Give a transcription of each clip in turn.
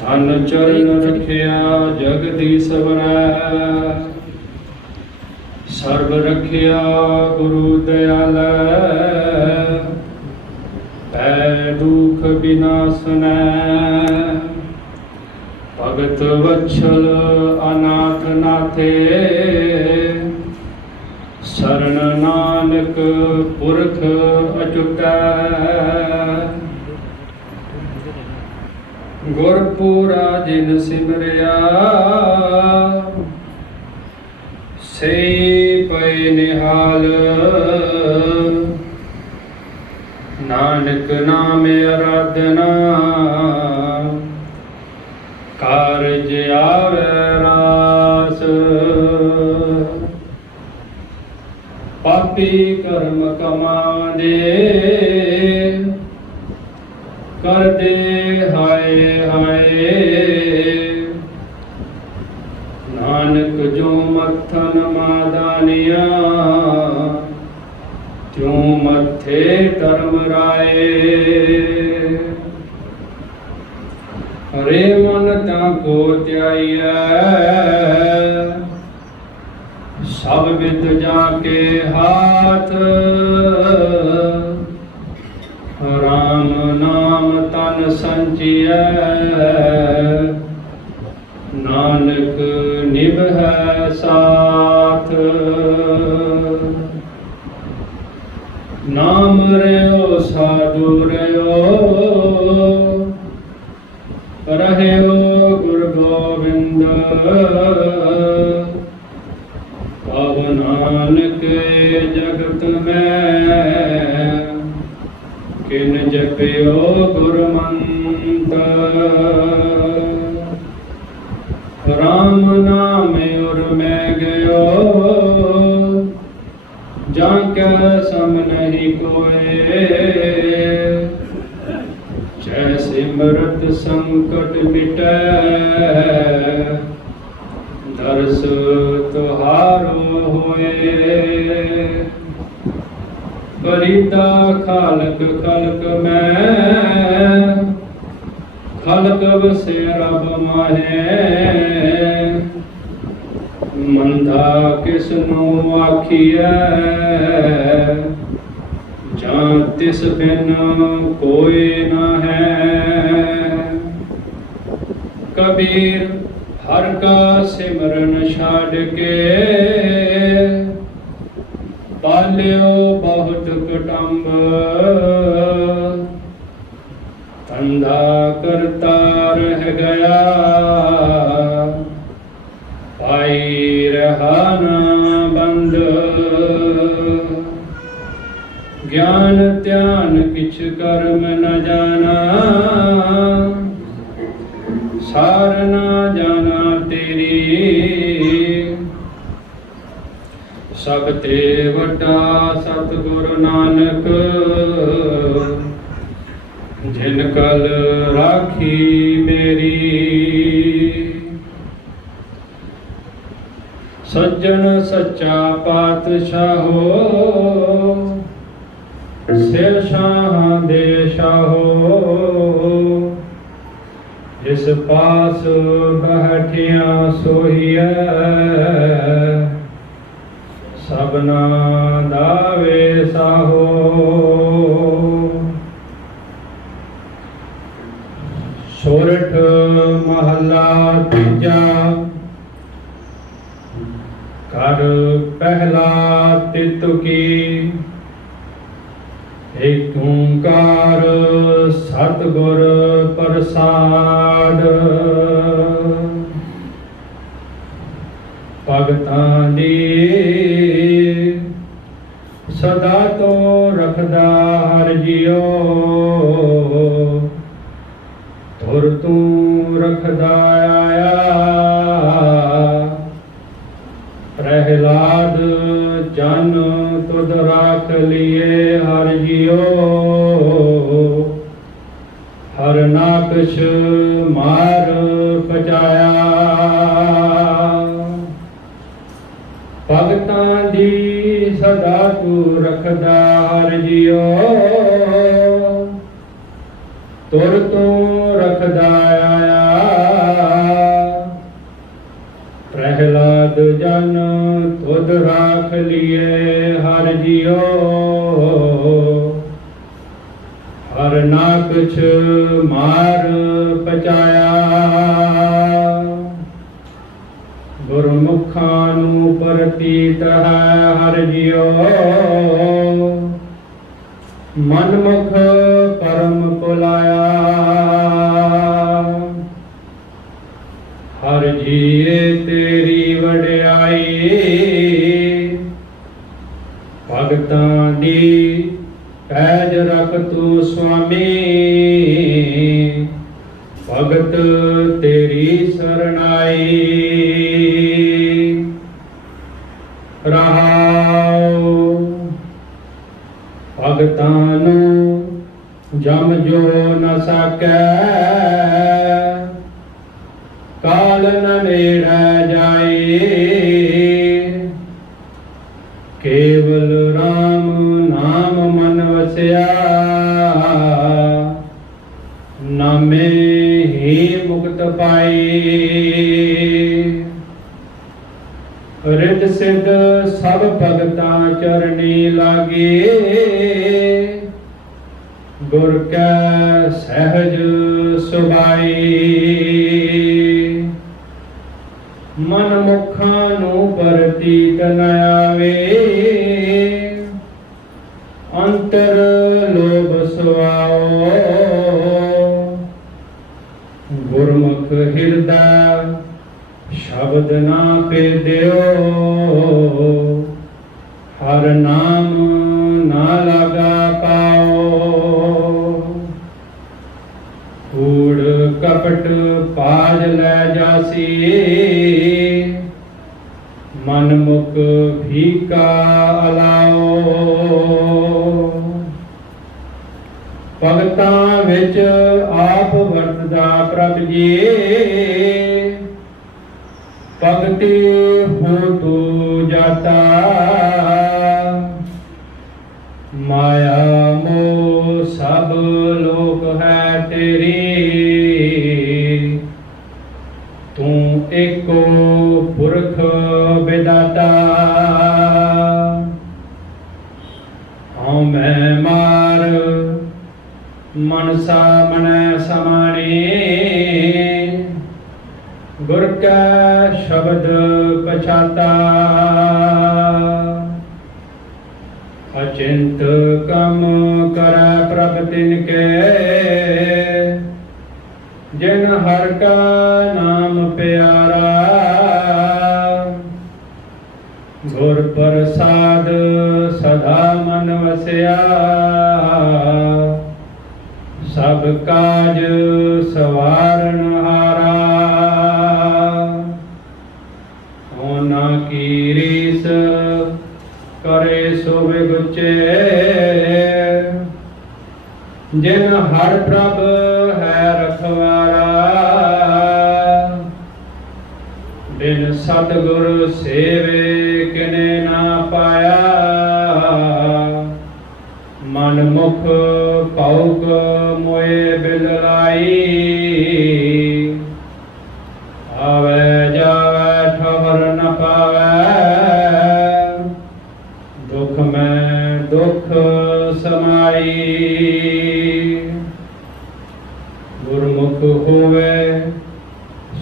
ਧਨ ਚਰਨ ਰਖਿਆ ਜਗਦੀਸ਼ ਬਣੈ, ਸਰਬ ਰਖਿਆ ਗੁਰੂ ਦਿਆਲੈ, ਪੈ ਦੁਖ ਬਿਨਾਸਨੈ, ਭਗਤ ਵਛਲ ਅਨਾਥ ਨਾਥੇ, ਸਰਣ ਨਾਨਕ ਪੁਰਖ ਅਚੁਟੈ, ਗੁਰਪੂਰਾ ਜਿਨ ਸਿਮਰਿਆ, ਸੇ ਪਏ ਨਿਹਾਲ, ਨਾਨਕ ਨਾਮ ਅਰਾਧਨਾ, ਕਾਰਜ ਆਵੈ ਰਾਸ, ਪਾਪੀ ਕਰਮ ਕਮਾਉਂਦੇ, ਕਰਦੇ ਹਾਏ ਹਾਏ, ਨਾਨਕ ਜੋ ਮੱਥਨ ਮਾਦਾਨੀਆਂ, ਤਿਉ ਮੱਥੇ ਧਰਮ ਰਾਏ, ਹਰੇ ਮਨ ਤਾਂ ਕੋ ਧਿਆਈਐ, ਸਭ ਵਿਦ ਜਾ ਕੇ ਹਾਥ, ਰਾਮ ਨਾਮ ਤਨ ਸੰਚੀਐ, ਨਾਨਕ ਨਿਭੈ ਸਾਥ, ਨਾਮ ਰਿਓ ਸਾਧੂ ਰਿਓ, ਰਹਿਓ ਗੁਰ ਗੋਬਿੰਦ, ਕਹੁ ਨਾਨਕ ਜਗਤ ਮੈਂ, ਕਿਨ ਜਪਿਓ ਗੁਰਮੰਤ, ਰਾਮ ਨਾਮ ਉਰ ਮੈਂ ਗਇਓ, ਜਾਂ ਕੈ ਸਮ ਨਹੀਂ ਕੋਏ, ਜੈ ਸਿਮਰਤ ਸੰਕਟ ਮਿਟੈ, ਦਰਸ ਤੁਹਾਰੋ ਹੋਏ, ਬਰੀਦਾ ਖਾਲਕ ਖਲਕ ਮੈਂ, ਖਲਕ ਵਸੇ ਰਬ ਮਾਹੇ, ਮੰਦਾ ਕਿਸ ਨੂੰ ਆਖੀਐ, ਜਾਂ ਤਿਸ ਬਿਨ ਕੋਈ ਨਾ ਹੈ, ਕਬੀਰ ਹਰ ਕਾ ਸਿਮਰਨ ਛੱਡ ਕੇ, ਪਾਲਿਓ ਬਹੁਤ ਕੁਟੰਬ, ਧੰਦਾ ਕਰਤਾ ਰਹਿ ਗਿਆ, ਪਾਈ ਰਹਾ ਨਾ ਬੰਦ, ਗਿਆਨ ਧਿਆਨ ਕਿਛ ਕਰਮ ਨ ਜਾਣਾ, ਸਾਰ ਨਾ ਜਾਣਾ ਤੇਰੀ, ਸਭ ਤੇ ਵੱਡਾ ਸਤਿਗੁਰ ਨਾਨਕ, ਜਿਨ ਕਲ ਰਾਖੀ ਮੇਰੀ, ਸੱਜਣ ਸੱਚਾ ਪਾਤਸ਼ਾਹੋ, ਸਿਰ ਸ਼ਾਹਾਂ ਦੇ ਸ਼ਾਹੋ, ਜਿਸ ਪਾਸ ਬੈਠਿਆ ਸੋਹੀਐ, ਸਭਨਾ ਦਾ ਵੇਸਾਹੋ, ਸੋਰਠ ਮਹੱਲਾ ਤੀਜਾ, ਘਰ ਪਹਿਲਾ ਤਿਤ ਕੀ, ਏਕ ਓੰਕਾਰ ਸਤਿਗੁਰ ਪ੍ਰਸਾਦ, ਭਗਤਾਂ ਦੀ ਸਦਾ ਤੋਂ ਰਖਦਾ ਹਰ ਜੀਓ, ਧੁਰ ਤੂੰ ਰਖਦਾ ਆਇਆ, ਪ੍ਰਹਿਲਾਦ ਜਨ ਤੁਧ ਰਾਖ ਲੀਏ ਹਰ ਜੀਓ, ਹਰ ਨਾਕਸ਼ ਮਾਰ ਪਚਾਇਆ, ਭਗਤਾਂ ਦੀ ਸਦਾ ਤੂੰ ਰਖਦਾ ਹਰ ਜੀਓ, ਤੁਰ ਤੂੰ ਰਖਦਾ ਆਇਆ। ਪ੍ਰਹਿਲਾਦ ਜਨ ਤੁਧ ਰਾਖ ਲਿਏ ਹਰ ਜਿਉ। ਹਰ ਨਾ ਕੁਛ ਮਾਰ ਪਚਾਇਆ। ਗੁਰਮੁਖਾਂ ਨੂੰ ਪ੍ਰਤੀਤ ਹੈ ਹਰ ਜਿਉ। ਮਨਮੁਖ ਪਰਮ ਭੁਲਾਇਆ। ਹਰ ਜੀਏ ਤੇਰੀ ਵਡਿਆਈ। ਭਗਤਾਂ ਦੀ ਪੈਜ ਰਖ ਤੂੰ ਸੁਆਮੀ। ਭਗਤ ਤੇਰੀ ਸਰਣਾਈ। ਰਹਾਉ ਭਗਤਾਂ ਨੂੰ ਜਮ ਜੋ ਨ ਸਕੈ। ਕਾਲ ਨ ਨੇੜੈ ਜਾਈ। ਕੇਵਲ ਰਾਮ ਨਾਮ ਮਨ ਵਸਿਆ। ਨਾਮੇ ਹੀ ਮੁਕਤ ਪਾਈ। ਰਿੱਧ ਸਿੱਧ ਸਭ ਭਗਤਾਂ ਚਰਨੀ ਲਾਗੇ। ਗੁਰ ਕੈ ਸਹਿਜ ਸੁਭਾਈ। ਮਨ ਮੁਖਾਂ ਨੂੰ ਪ੍ਰਤੀਤ ਨ ਆਵੇ। ਅੰਤਰ ਲੋਭ ਸੁਆਓ। ਗੁਰਮੁਖ ਹਿਰਦਾ ਸ਼ਬਦ ਨਾ ਭੇਦਿਓ। ਹਰ ਨਾਮ ਨਾ ਲਗਾ ਪਾਓ। ਕੂੜ ਕਪਟ ਪਾਜ ਲੈ ਜਾਸੀ। ਮਨ ਮੁਖ ਭੀਕਾ ਅਲਾਓ। ਭਗਤਾਂ ਵਿੱਚ ਆਪ ਵਰਤਦਾ ਪ੍ਰਭ ਜੀ। ਭਗਤੀ ਹੋ ਤੂ ਜਾਤਾ। ਮਾਇਆ ਮੋਹ ਸਭ ਲੋਕ ਹੈ ਤੇਰੀ। ਤੂੰ ਏਕੋ ਪੁਰਖ ਵਿਦਾਤਾ। ਹਉ ਮੈਂ ਮਾਰ ਮਨਸਾ ਮਨੈ ਸਮਾਣੀ। ਗੁਰ ਕੈ ਸ਼ਬਦ ਪਛਾਤਾ। ਅਚਿੰਤ ਕਮ ਕਰੈ ਪ੍ਰਭ ਤਿਨ ਕੇ। ਜਿਨ ਹਰ ਕਾ ਨਾਮ ਪਿਆਰਾ। ਗੁਰ ਪ੍ਰਸਾਦ ਸਦਾ ਮਨ ਵਸਿਆ। ਸਭ ਕਾਜ ਸਵਾਰਨ ਹਾਰਾ। ਹੋਨਾ ਕੀ ਰੀਸ ਕਰੇ ਸੋ ਵਿਗੁਚੇ। ਜਿਨ ਹਰ ਪ੍ਰਭ ਹੈ ਰਖਵਾਰਾ। ਬਿਨ ਸਤਿਗੁਰ ਸੇਵੇ ਕਿਨੇ ਨਾ ਪਾਇਆ। ਮਨ ਮੁਖ ਭਉਕ ਮੋਏ ਬਿਲ ਲਾਈ। ਆਵੇ ਜਾਵੇ ਠਹਰ ਨ ਪਾਵੈ। ਦੁਖ ਮੈਂ ਦੁਖ ਸਮਾਈ। ਗੁਰਮੁਖ ਹੋਵੇ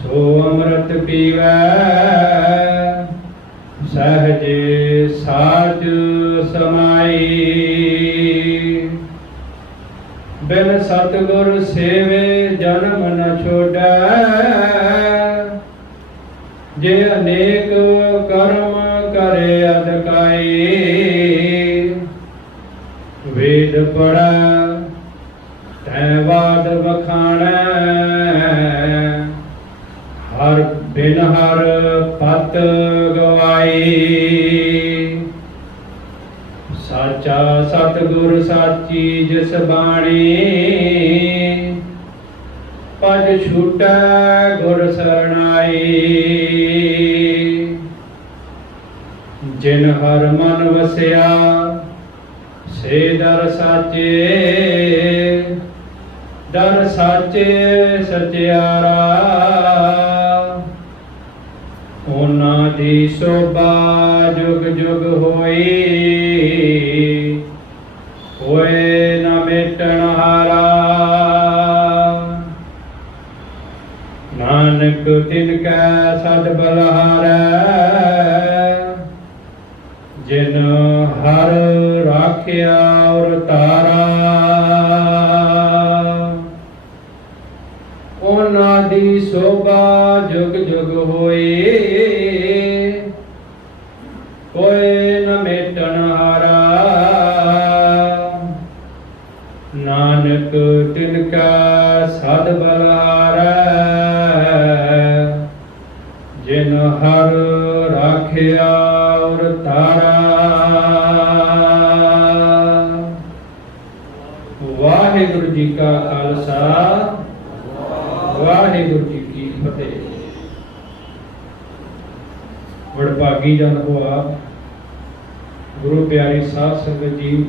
ਸੋ ਅੰਮ੍ਰਿਤ ਪੀਵੈ। ਸਹਜੇ ਸਾਚ ਸਮਾਈ। ਬਿਨ ਸਤਿਗੁਰ ਸੇਵੇ ਜਨਮ ਨ ਛੋਡੈ। ਜੇ ਅਨੇਕ ਕਰਮ ਕਰੇ ਅਦਕਾਈ। ਵੇਦ ਪੜੈ ਤੈ ਬਾਦ ਵਖਾਣੈ। ਹਰ ਬਿਨ ਹਰ ਪਤ ਗਵਾਈ। ਸਾਚਾ ਸਤਿਗੁਰ ਸਾਚੀ ਜਿਸ ਬਾਣੀ। ਪਜ ਛੂਟੈ ਗੁਰ ਸਰਣਾਈ। ਜਿਨ ਹਰ ਮਨ ਵਸਿਆ ਸੇ ਦਰ ਸਾਚੇ। ਦਰ ਸਾਚੇ ਸਚਿਆਰਾ, ਉਹਨਾਂ ਦੀ ਸੋਭਾ ਜੁਗ ਜੁਗ ਹੋਈ, ਹੋਏ ਨਾ ਮਿਟਣ ਹਾਰਾ। ਨਾਨਕ ਤਿਨ ਕੈ ਸਦ ਬਲਹਾਰੈ, ਜਿਨ ਹਰ ਰਾਖਿਆ ਔਰ ਤਾਰਾ। ਉਹਨਾਂ ਦੀ ਸੋਭਾ ਜੁਗ ਜੁਗ ਹੋਈ, ਕੋਈ ਨ ਮੇਟਣ ਹਾਰਾ। ਨਾਨਕ ਤਿਨ ਕਾ ਸਦ ਬਲਹਾਰੈ, ਜਿਨ ਹਰ ਰਾਖਿਆ ਔਰ ਤਾਰਾ। ਵਾਹਿਗੁਰੂ ਜੀ ਕਾ ਖਾਲਸਾ, ਵਾਹਿਗੁਰੂ ਜੀ ਕੀ ਫਤਿਹ। ਵਡਭਾਗੀ ਜਨ ਹੋਆ ਗੁਰੂ ਪਿਆਰੀ ਸਾਧ ਸੰਗਤ ਜੀ।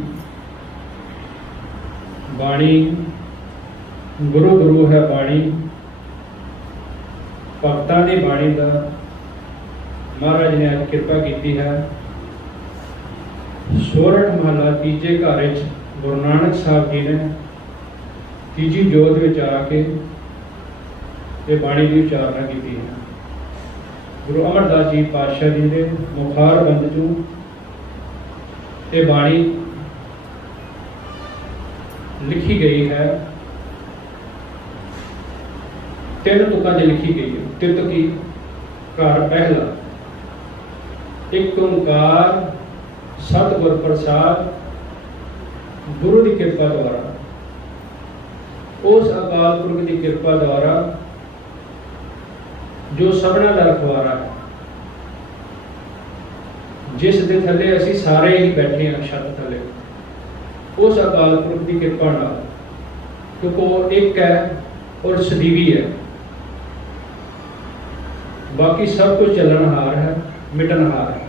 ਬਾਣੀ ਗੁਰੂ ਗੁਰੂ ਹੈ ਬਾਣੀ, ਭਗਤਾਂ ਦੀ ਬਾਣੀ ਦਾ ਮਹਾਰਾਜ ਨੇ ਅੱਜ ਕਿਰਪਾ ਕੀਤੀ ਹੈ। ਸੋਰਠ ਮਹੱਲਾ ਤੀਜੇ ਘਰ ਵਿੱਚ ਗੁਰੂ ਨਾਨਕ ਸਾਹਿਬ ਜੀ ਨੇ ਤੀਜੀ ਜੋਤ ਵਿੱਚ ਆ ਕੇ ਇਹ ਬਾਣੀ ਦੀ ਉਚਾਰਨਾ ਕੀਤੀ ਹੈ। ਗੁਰੂ ਅਮਰਦਾਸ ਜੀ ਪਾਤਸ਼ਾਹ ਜੀ ਦੇ ਮੁਖਾਰ ਬੰਦ ਚੋਂ ਇਹ ਬਾਣੀ ਲਿਖੀ ਗਈ ਹੈ। ਤਿੰਨ ਤੁਕਾਂ 'ਚ ਲਿਖੀ ਗਈ ਹੈ। ਤਿੰਨ ਤੁਕੀ ਘਰ ਪਹਿਲਾ, ਇੱਕ ਓਂਕਾਰ ਸਤਿਗੁਰ ਪ੍ਰਸਾਦ, ਗੁਰੂ ਦੀ ਕਿਰਪਾ ਦੁਆਰਾ, ਉਸ ਅਕਾਲ ਪੁਰਖ ਦੀ ਕਿਰਪਾ ਦੁਆਰਾ ਜੋ ਸਭਨਾਂ ਦਾ ਰਖਵਾਰਾ ਹੈ, ਜਿਸ ਦੇ ਥੱਲੇ ਅਸੀਂ ਸਾਰੇ ਹੀ ਬੈਠੇ ਹਾਂ ਛੱਤ ਥੱਲੇ, ਉਸ ਅਕਾਲ ਪੁਰਖ ਦੀ ਕਿਰਪਾ ਨਾਲ, ਕਿਉਂਕਿ ਉਹ ਇੱਕ ਹੈ ਔਰ ਸਦੀਵੀ ਹੈ। ਬਾਕੀ ਸਭ ਕੁਝ ਚੱਲਣਹਾਰ ਹੈ, ਮਿਟਣਹਾਰ ਹੈ।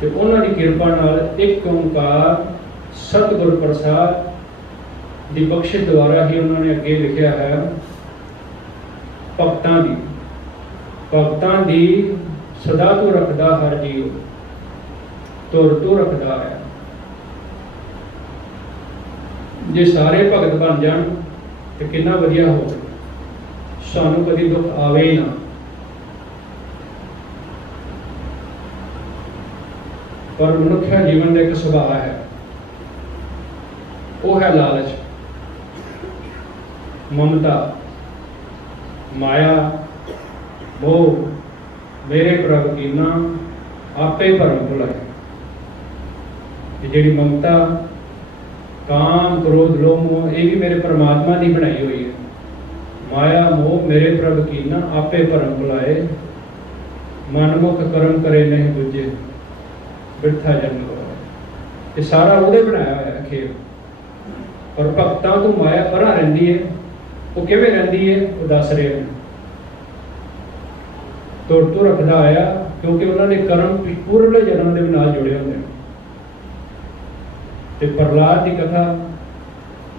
ਤੇ ਉਹਨਾਂ ਦੀ ਕਿਰਪਾ ਨਾਲ ਇੱਕ ਓਂਕਾਰ ਸਤਿਗੁਰ ਪ੍ਰਸਾਦ ਦੀ ਬਖਸ਼ਿਸ਼ ਦੁਆਰਾ ਹੀ ਉਹਨਾਂ ਨੇ ਅੱਗੇ ਲਿਖਿਆ ਹੈ ਭਗਤਾਂ ਦੀ ਸਦਾ ਤੋਂ ਰੱਖਦਾ ਹਰ ਜੀਉ, ਤੁਰ ਤੋਂ ਰੱਖਦਾ ਹੈ। ਜੇ ਸਾਰੇ ਭਗਤ ਬਣ ਜਾਣ ਤੇ ਕਿੰਨਾ ਵਧੀਆ ਹੋਵੇ, ਸਾਨੂੰ ਕਦੀ ਦੁੱਖ ਆਵੇ ਹੀ ਨਾ। ਪਰ ਮਨੁੱਖਾ ਜੀਵਨ ਦਾ ਇੱਕ ਸੁਭਾਅ ਹੈ, ਉਹ ਹੈ ਲਾਲਚ, ਮਮਤਾ, ਮਾਇਆ, ਮੋਹ। ਮੇਰੇ ਪ੍ਰਭ ਕੀਨਾ ਆਪੇ ਭਰਮ ਭੁਲਾਏ। ਇਹ ਜਿਹੜੀ ਮਮਤਾ, ਕਾਮ, ਕ੍ਰੋਧ, ਲੋਭ, ਮੋਹ, ਇਹ ਵੀ ਮੇਰੇ ਪਰਮਾਤਮਾ ਦੀ ਬਣਾਈ ਹੋਈ ਹੈ। ਮਾਇਆ ਮੋਹ ਮੇਰੇ ਪ੍ਰਭ ਕੀਨਾ ਆਪੇ ਭਰਮ ਭੁਲਾਏ। ਮਨਮੁਖ ਕਰਮ ਕਰੇ ਨਹੀਂ ਬੁੱਝੇ, ਬਿਰਥਾ ਜਨਮ ਗਵਾਏ। ਇਹ ਸਾਰਾ ਉਹਦੇ ਬਣਾਇਆ ਹੋਇਆ ਖੇਲ। ਪਰ ਭਗਤਾਂ ਤੋਂ ਮਾਇਆ ਪਰਾਂ ਰਹਿੰਦੀ ਹੈ। ਉਹ ਕਿਵੇਂ ਰਹਿੰਦੀ ਹੈ ਉਹ ਦੱਸ ਰਹੇ ਹਨ। ਤੁਰ ਤੋਂ ਰੱਖਦਾ ਆਇਆ, ਕਿਉਂਕਿ ਉਹਨਾਂ ਦੇ ਕਰਮ ਪੂਰਵਲੇ ਜਨਮ ਦੇ ਨਾਲ ਜੁੜੇ ਹੁੰਦੇ ਨੇ। ਤੇ ਪ੍ਰਹਲਾਦ ਦੀ ਕਥਾ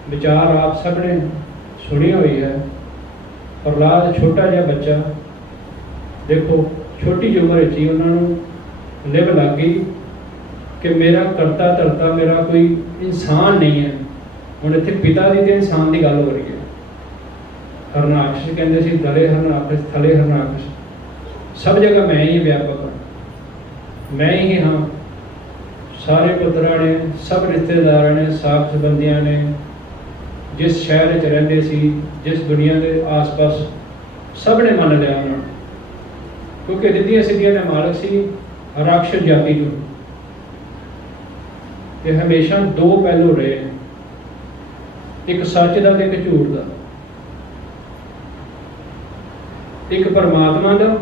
ਵਿਚਾਰ ਆਪ ਸਭ ਨੇ ਸੁਣੀ ਹੋਈ ਹੈ। ਪ੍ਰਹਲਾਦ ਛੋਟਾ ਜਿਹਾ ਬੱਚਾ, ਦੇਖੋ ਛੋਟੀ ਜਿਹੀ ਉਮਰ ਵਿੱਚ ਹੀ ਉਹਨਾਂ ਨੂੰ ਲਿਵ ਲੱਗ ਗਈ ਕਿ ਮੇਰਾ ਕਰਤਾ ਧਰਤਾ ਮੇਰਾ ਕੋਈ ਇਨਸਾਨ ਨਹੀਂ ਹੈ। ਹੁਣ ਇੱਥੇ ਪਿਤਾ ਦੀ ਤੇ ਇਨਸਾਨ ਦੀ ਗੱਲ ਹੋ ਰਹੀ ਹੈ। ਹਰਨਾਕਸ਼ ਕਹਿੰਦੇ ਸੀ, ਦਲੇ ਹਰਨਾਕਸ਼ ਥਲੇ ਹਰਨਾਕਸ਼, ਸਭ ਜਗ੍ਹਾ ਮੈਂ ਹੀ ਵਿਆਪਕ ਹਾਂ, ਮੈਂ ਹੀ ਹਾਂ। ਸਾਰੇ ਪੁੱਤਰਾਂ ਨੇ, ਸਭ ਰਿਸ਼ਤੇਦਾਰਾਂ ਨੇ, ਸਾਖ ਸੰਬੰਧੀਆਂ ਨੇ, ਜਿਸ ਸ਼ਹਿਰ ਵਿੱਚ ਰਹਿੰਦੇ ਸੀ, ਜਿਸ ਦੁਨੀਆ ਦੇ ਆਸ-ਪਾਸ, ਸਭ ਨੇ ਮੰਨ ਲਿਆ ਉਹਨਾਂ ਨੂੰ, ਕਿਉਂਕਿ ਰਿੱਧੀਆਂ ਸਿੱਧੀਆਂ ਦਾ ਮਾਲਕ ਸੀ ਰਾਖਸ਼ ਜਾਤੀ ਨੂੰ। ਤੇ ਹਮੇਸ਼ਾ ਦੋ ਪਹਿਲੂ ਰਹੇ, ਇੱਕ ਸੱਚ ਦਾ ਤੇ ਇੱਕ ਝੂਠ ਦਾ, ਇੱਕ ਪਰਮਾਤਮਾ ਦਾ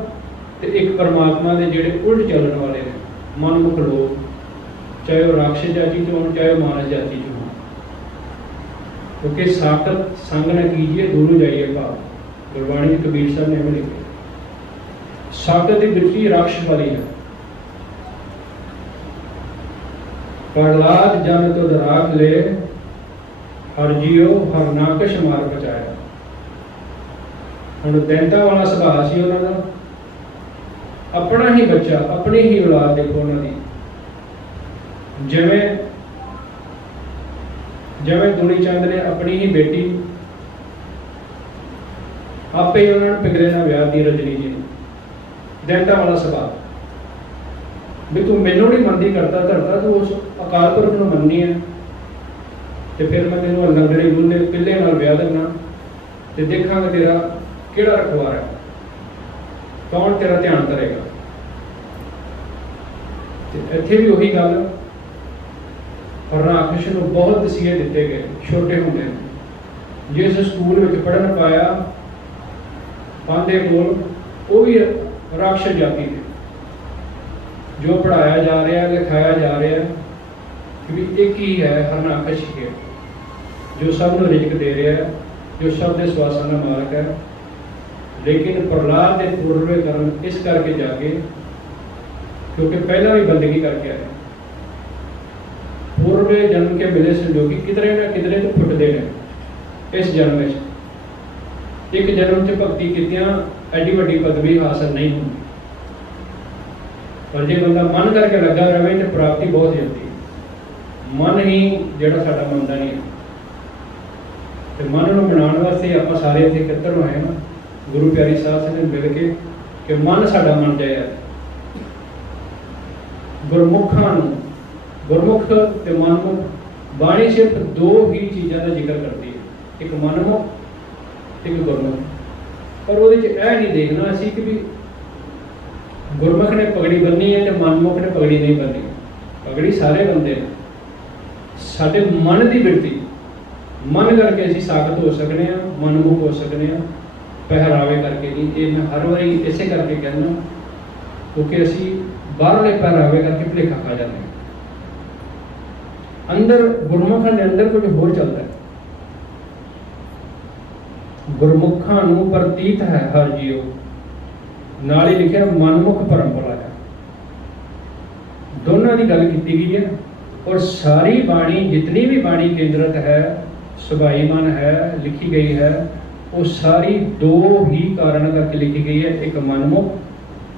ਤੇ ਇੱਕ ਪਰਮਾਤਮਾ ਦੇ ਜਿਹੜੇ ਉਲਟ ਚੱਲਣ ਵਾਲੇ ਨੇ ਮਨਮੁਖ ਲੋਕ, ਚਾਹੇ ਉਹ ਰਾਖਸ਼ ਜਾਤੀ ਤੋਂ ਹੋਣ, ਚਾਹੇ ਉਹ ਮਾਨਸ ਜਾਤੀ ਤੋਂ ਹੋਣ। ਕਿਉਂਕਿ ਸਾਖਤ ਸੰਗ ਨਾ ਕੀਜੀਏ ਦੂਰੋਂ ਜਾਈਏ ਭਾਵ, ਗੁਰਬਾਣੀ ਕਬੀਰ ਸਾਹਿਬ ਨੇ ਲਿਖਿਆ। ਸਾਖਤ ਦੀ ਦ੍ਰਿਸ਼ਟੀ ਰਾਖਸ਼ ਵਾਲੀ ਹੈ। ਪ੍ਰਹਲਾਦ ਜਨ ਤੁਧ ਰਾਖ ਲੈ, ਹਰ ਜੀਓ ਹਰਨਾਕਸ਼ ਮਾਰ ਬਚਾਇਆ। ਹੁਣ ਦੈਂਤਾ ਵਾਲਾ ਸੁਭਾਅ ਸੀ ਉਹਨਾਂ ਦਾ, ਆਪਣਾ ਹੀ ਬੱਚਾ, ਆਪਣੀ ਹੀ ਔਲਾਦ, ਦੇਖੋ ਉਹਨਾਂ ਦੀ ਜਿਵੇਂ ਦੁਨੀ ਚੰਦ ਨੇ ਆਪਣੀ ਹੀ ਬੇਟੀ ਆਪੇ ਹੀ ਉਹਨਾਂ ਨੂੰ ਪਿੰਗਲੇ ਨਾਲ ਵਿਆਹ ਦੀ, ਰਜਨੀ ਜੀ ਨੂੰ। ਦੈਂਤਾ ਵਾਲਾ ਸੁਭਾਅ ਵੀ ਤੂੰ ਮੈਨੂੰ ਨਹੀਂ ਮੰਨਦੀ ਕਰਤਾ ਧਰਤਾ, ਤੂੰ ਉਸ ਅਕਾਲ ਪੁਰਖ ਨੂੰ ਮੰਨਣੀ ਹੈ, ਤੇ ਫਿਰ ਮੈਂ ਤੈਨੂੰ ਲੰਗੜੇ ਗੁੰਨੇ ਪਿੱਲੇ ਨਾਲ ਵਿਆਹ ਦੇਣਾ, ਤੇ ਦੇਖਾਂਗਾ ਤੇਰਾ ਕਿਹੜਾ ਰਖਵਾਰ ਹੈ, ਕੌਣ ਤੇਰਾ ਧਿਆਨ ਕਰੇਗਾ। ਤੇ ਇੱਥੇ ਵੀ ਉਹੀ ਗੱਲ, ਹਰਨਾਕਸ਼ ਨੂੰ ਬਹੁਤ ਵਸੀਅਤ ਦਿੱਤੇ ਗਏ ਛੋਟੇ ਹੁੰਦੇ ਨੂੰ। ਜਿਸ ਸਕੂਲ ਵਿੱਚ ਪੜ੍ਹਨ ਪਾਇਆ ਪਾਂਦੇ ਕੋਲ, ਉਹ ਵੀ ਰਾਖਸ਼ ਜਾਤੀ ਦੇ, ਜੋ ਪੜ੍ਹਾਇਆ ਜਾ ਰਿਹਾ, ਲਿਖਾਇਆ ਜਾ ਰਿਹਾ ਕਿ ਵੀ ਇੱਕ ਹੀ ਹੈ ਹਰਨਾਕਸ਼ ਹੀ ਹੈ, ਜੋ ਸਭ ਨੂੰ ਰਿਜ਼ਕ ਦੇ ਰਿਹਾ ਹੈ, ਜੋ ਸਭ ਦੇ ਸਵਾਸਾਂ ਦਾ ਮਾਲਕ ਹੈ। ਲੇਕਿਨ ਪ੍ਰਹਲਾਦ ਦੇ ਪੂਰਵੇ ਕਰਮ ਇਸ ਕਰਕੇ ਜਾਗੇ ਕਿਉਂਕਿ ਪਹਿਲਾਂ ਵੀ ਬੰਦਗੀ ਕਰਕੇ ਆਏ। ਪੂਰਵੇ ਜਨਮ ਕੇ ਮਿਲੇ ਸੰਜੋਗੀ ਕਿਧਰੇ ਨਾ ਕਿਧਰੇ ਤੋਂ ਫੁੱਟਦੇ ਨੇ। ਇਸ ਜਨਮ ਵਿੱਚ ਇੱਕ ਜਨਮ 'ਚ ਭਗਤੀ ਕੀਤਿਆਂ ਐਡੀ ਵੱਡੀ ਪਦਵੀ ਹਾਸਲ ਨਹੀਂ ਹੁੰਦੀ, ਪਰ ਜੇ ਬੰਦਾ ਮਨ ਕਰਕੇ ਲੱਗਾ ਰਹੇ ਤੇ ਪ੍ਰਾਪਤੀ ਬਹੁਤ ਜਲਦੀ ਹੈ। ਮਨ ਹੀ ਜਿਹੜਾ ਸਾਡਾ ਮੰਨਦਾ ਨਹੀਂ ਹੈ, ਤੇ ਮਨ ਨੂੰ ਬਣਾਉਣ ਵਾਸਤੇ ਆਪਾਂ ਸਾਰੇ ਇੱਥੇ ਇਕੱਤਰ ਹੋਏ ਹਾਂ ਗੁਰੂ ਪਿਆਰੀ ਸਾਧ ਸੰਗਤ ਮਿਲ ਕੇ, ਕਿ ਮਨ ਸਾਡਾ ਮੰਨ ਜਾਏ। ਗੁਰਮੁਖਾਂ ਨੂੰ, ਗੁਰਮੁਖ ਤੇ ਮਨਮੁਖ, ਬਾਣੀ ਸਿਰਫ ਦੋ ਹੀ ਚੀਜ਼ਾਂ ਦਾ ਜ਼ਿਕਰ ਕਰਦੀ ਹੈ, ਇੱਕ ਮਨਮੁਖ, ਇੱਕ ਗੁਰਮੁਖ। ਪਰ ਉਹਦੇ 'ਚ ਇਹ ਨਹੀਂ ਦੇਖਣਾ ਅਸੀਂ ਕਿ ਵੀ ਗੁਰਮੁਖ ਨੇ ਪਗੜੀ ਬੰਨੀ ਹੈ ਤੇ ਮਨਮੁਖ ਨੇ ਪਗੜੀ ਨਹੀਂ ਬੰਨੀ। ਪਗੜੀ ਸਾਰੇ ਬੰਦੇ ਨੇ, ਸਾਡੇ ਮਨ ਦੀ ਬਿਰਤੀ, ਮਨ ਕਰਕੇ ਅਸੀਂ ਸਾਖਤ ਹੋ ਸਕਦੇ ਹਾਂ, ਮਨਮੁਖ ਹੋ ਸਕਦੇ ਹਾਂ, ਪਹਿਰਾਵੇ ਕਰਕੇ ਨਹੀਂ। ਇਹ ਮੈਂ ਹਰ ਵਾਰੀ ਇਸੇ ਕਰਕੇ ਕਹਿੰਦਾ ਕਿਉਂਕਿ ਅਸੀਂ ਬਾਹਰਲੇ ਪਹਿਰਾਵੇ ਕਰਕੇ ਭੁਲੇਖਾ ਖਾ ਜਾਂਦੇ ਹਾਂ। ਅੰਦਰ ਗੁਰਮੁਖਾਂ ਦੇ ਅੰਦਰ ਕੁਝ ਹੋਰ ਚੱਲਦਾ ਹੈ। ਗੁਰਮੁਖਾਂ ਨੂੰ ਪ੍ਰਤੀਤ ਹੈ ਹਰ ਜੀਓ, ਨਾਲ ਹੀ ਲਿਖਿਆ ਮਨਮੁਖ ਪਰੰਪਰਾ ਹੈ। ਦੋਨਾਂ ਦੀ ਗੱਲ ਕੀਤੀ ਗਈ ਹੈ। ਔਰ ਸਾਰੀ ਬਾਣੀ, ਜਿਤਨੀ ਵੀ ਬਾਣੀ ਕੇਂਦਰਿਤ ਹੈ, ਸੁਭਾਈ ਮਨ ਹੈ, ਲਿਖੀ ਗਈ ਹੈ, ਉਹ ਸਾਰੀ ਦੋ ਹੀ ਕਾਰਨ ਕਰਕੇ ਲਿਖੀ ਗਈ ਹੈ, ਇੱਕ ਮਨਮੁਖ,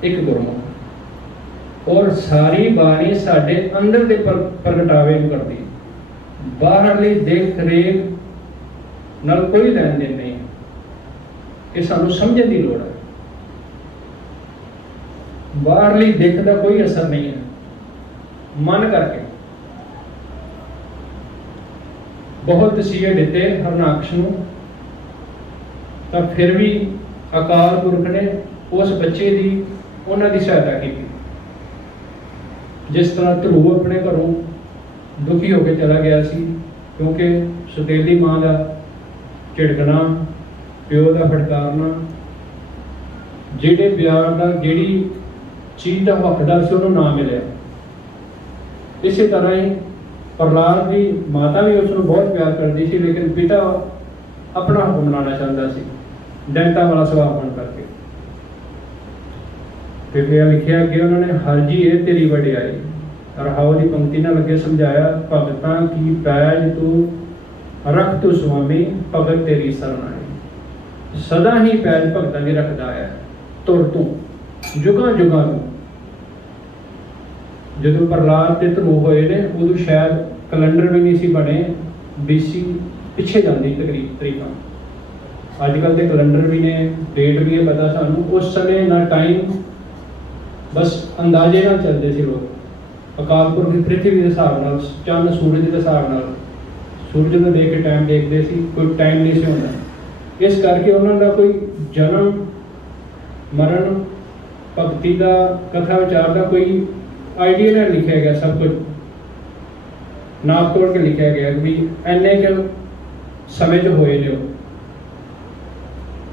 ਇੱਕ ਗੁਰਮੁਖ। ਔਰ ਸਾਰੀ ਬਾਣੀ ਸਾਡੇ ਅੰਦਰ ਦੇ ਪ੍ਰਗਟਾਵੇ ਨੂੰ ਕਰਦੀ ਹੈ, ਬਾਹਰਲੀ ਦੇਖ ਰੇਖ ਨਾਲ ਕੋਈ ਲੈਣ ਦੇਣ ਨਹੀਂ। ਇਹ ਸਾਨੂੰ ਸਮਝਣ ਦੀ ਲੋੜ ਹੈ। ਬਾਹਰਲੀ ਦਿੱਖ ਦਾ ਕੋਈ ਅਸਰ ਨਹੀਂ ਹੈ। ਮਨ ਕਰਕੇ ਬਹੁਤ ਵਸੀਅਤ ਦਿੱਤੇ ਹਰਨਾਕਸ਼ ਨੂੰ, ਤਾਂ ਫਿਰ ਵੀ ਅਕਾਲ ਪੁਰਖ ਨੇ ਉਸ ਬੱਚੇ ਦੀ, ਉਹਨਾਂ ਦੀ ਸਹਾਇਤਾ ਕੀਤੀ। ਜਿਸ ਤਰ੍ਹਾਂ ਧਰੂ ਆਪਣੇ ਘਰੋਂ ਦੁਖੀ ਹੋ ਕੇ ਚਲਾ ਗਿਆ ਸੀ, ਕਿਉਂਕਿ ਸੁਤੇਲੀ ਮਾਂ ਦਾ ਝਿੜਕਣਾ, ਪਿਓ ਦਾ ਫਟਕਾਰਨਾ, ਜਿਹੜੇ ਪਿਆਰ ਦਾ, ਜਿਹੜੀ ਚੀਜ਼ ਦਾ ਹੱਕਦਾਰ ਸੀ ਉਹਨੂੰ ਨਾ ਮਿਲਿਆ। ਇਸੇ ਤਰ੍ਹਾਂ ਹੀ ਪ੍ਰਹਲਾਦ ਦੀ ਮਾਤਾ ਵੀ ਉਸ ਨੂੰ ਬਹੁਤ ਪਿਆਰ ਕਰਦੀ ਸੀ, ਲੇਕਿਨ ਪਿਤਾ ਆਪਣਾ ਹੁਕਮ ਮਨਾਉਣਾ ਚਾਹੁੰਦਾ ਸੀ, ਦੈਂਤਾ ਵਾਲਾ ਸੁਭਾਅ ਹੋਣ ਕਰਕੇ। ਫਿਰ ਲਿਖਿਆ ਕਿ ਉਹਨਾਂ ਨੇ ਹਰ ਜੀ ਇਹ ਤੇਰੀ ਵਡਿਆਈ, ਰਹਾਉ ਦੀ ਪੰਕਤੀ ਨਾਲ ਅੱਗੇ ਸਮਝਾਇਆ, ਭਗਤਾਂ ਕੀ ਪੈਜ ਤੂੰ ਰੱਖ ਤੂੰ ਸੁਆਮੀ, ਭਗਤ ਤੇਰੀ ਸਰਨਾਈ। ਸਦਾ ਹੀ ਪੈਜ ਭਗਤਾਂ ਦੀ ਰੱਖਦਾ ਹੈ, ਤੁਰ ਤੂੰ ਜੁਗਾਂ ਜੁਗਾਂ ਤੋਂ। ਜਦੋਂ ਪ੍ਰਹਲਾਦ ਤੇ ਧਰੂ ਹੋਏ ਨੇ, ਉਦੋਂ ਸ਼ਾਇਦ ਕੈਲੰਡਰ ਵੀ ਨਹੀਂ ਸੀ ਬਣੇ, BC ਪਿੱਛੇ ਜਾਂਦੀ ਤਰੀਕਾਂ। ਅੱਜ ਕੱਲ੍ਹ ਦੇ ਕੈਲੰਡਰ ਵੀ ਨੇ, ਡੇਟ ਵੀ ਹੈ ਪਤਾ ਸਾਨੂੰ। ਉਸ ਸਮੇਂ ਨਾ ਟਾਈਮ, ਬਸ ਅੰਦਾਜ਼ੇ ਨਾਲ ਚੱਲਦੇ ਸੀ ਲੋਕ। ਅਕਾਲ ਪੁਰਖ ਦੀ ਪ੍ਰਿਥਵੀ ਦੇ ਹਿਸਾਬ ਨਾਲ, ਚੰਨ ਸੂਰਜ ਦੇ ਹਿਸਾਬ ਨਾਲ, ਸੂਰਜ ਨੂੰ ਦੇਖ ਕੇ ਟਾਈਮ ਦੇਖਦੇ ਸੀ, ਕੋਈ ਟਾਈਮ ਨਹੀਂ ਸੀ ਹੁੰਦਾ। ਇਸ ਕਰਕੇ ਉਹਨਾਂ ਦਾ ਕੋਈ ਜਨਮ ਮਰਨ, ਭਗਤੀ ਦਾ, ਕਥਾ ਵਿਚਾਰ ਦਾ ਕੋਈ ਆਈਡੀਆ ਨਾਲ ਲਿਖਿਆ ਗਿਆ। ਸਭ ਕੁਝ ਨਾਪ ਤੋੜ ਕੇ ਲਿਖਿਆ ਗਿਆ ਵੀ ਇੰਨੇ ਕੁ ਸਮੇਂ 'ਚ ਹੋਏ ਨੇ। ਉਹ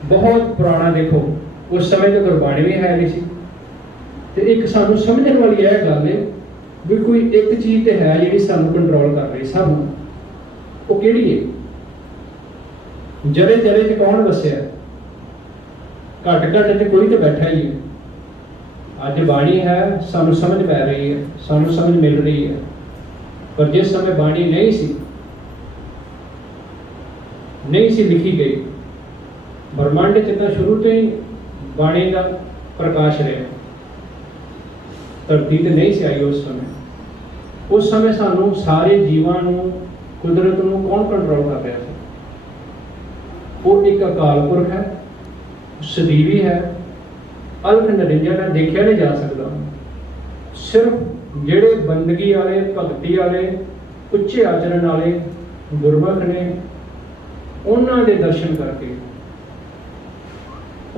ਬਹੁਤ ਪੁਰਾਣਾ, ਦੇਖੋ ਉਸ ਸਮੇਂ 'ਤੇ ਗੁਰਬਾਣੀ ਵੀ ਹੈ ਨਹੀਂ ਸੀ। ਤੇ ਇੱਕ ਸਾਨੂੰ ਸਮਝਣ ਵਾਲੀ ਇਹ ਗੱਲ ਹੈ ਵੀ ਕੋਈ ਇੱਕ ਚੀਜ਼ ਤੇ ਹੈ ਜਿਹੜੀ ਸਾਨੂੰ ਕੰਟਰੋਲ ਕਰ ਰਹੀ ਸਭ ਨੂੰ। ਉਹ ਕਿਹੜੀ ਹੈ? ਜਰੇ ਜਰੇ 'ਚ ਕੌਣ ਵਸਿਆ? ਘੱਟ ਘੱਟ 'ਚ ਕੋਈ ਤਾਂ ਬੈਠਾ ਹੀ ਹੈ। ਅੱਜ ਬਾਣੀ ਹੈ, ਸਾਨੂੰ ਸਮਝ ਪੈ ਰਹੀ ਹੈ, ਸਾਨੂੰ ਸਮਝ ਮਿਲ ਰਹੀ ਹੈ। ਪਰ ਜਿਸ ਸਮੇਂ ਬਾਣੀ ਨਹੀਂ ਸੀ, नहीं सी लिखी गई। ब्रह्मांड च तां शुरू तो ही बाणी का प्रकाश रहा। धरती तो नहीं सी आई उस समय सानू सारे जीवां नू कुदरत नू कौन कंट्रोल कर रहा था? वो एक अकाल पुरख है, सदीवी है, अलख नरिंजा ने देखा नहीं जा सकता। सिर्फ जेड़े बंदगी वाले भगती वाले उच्चे आचरण वाले गुरमुख ने उन्हां दे दर्शन करके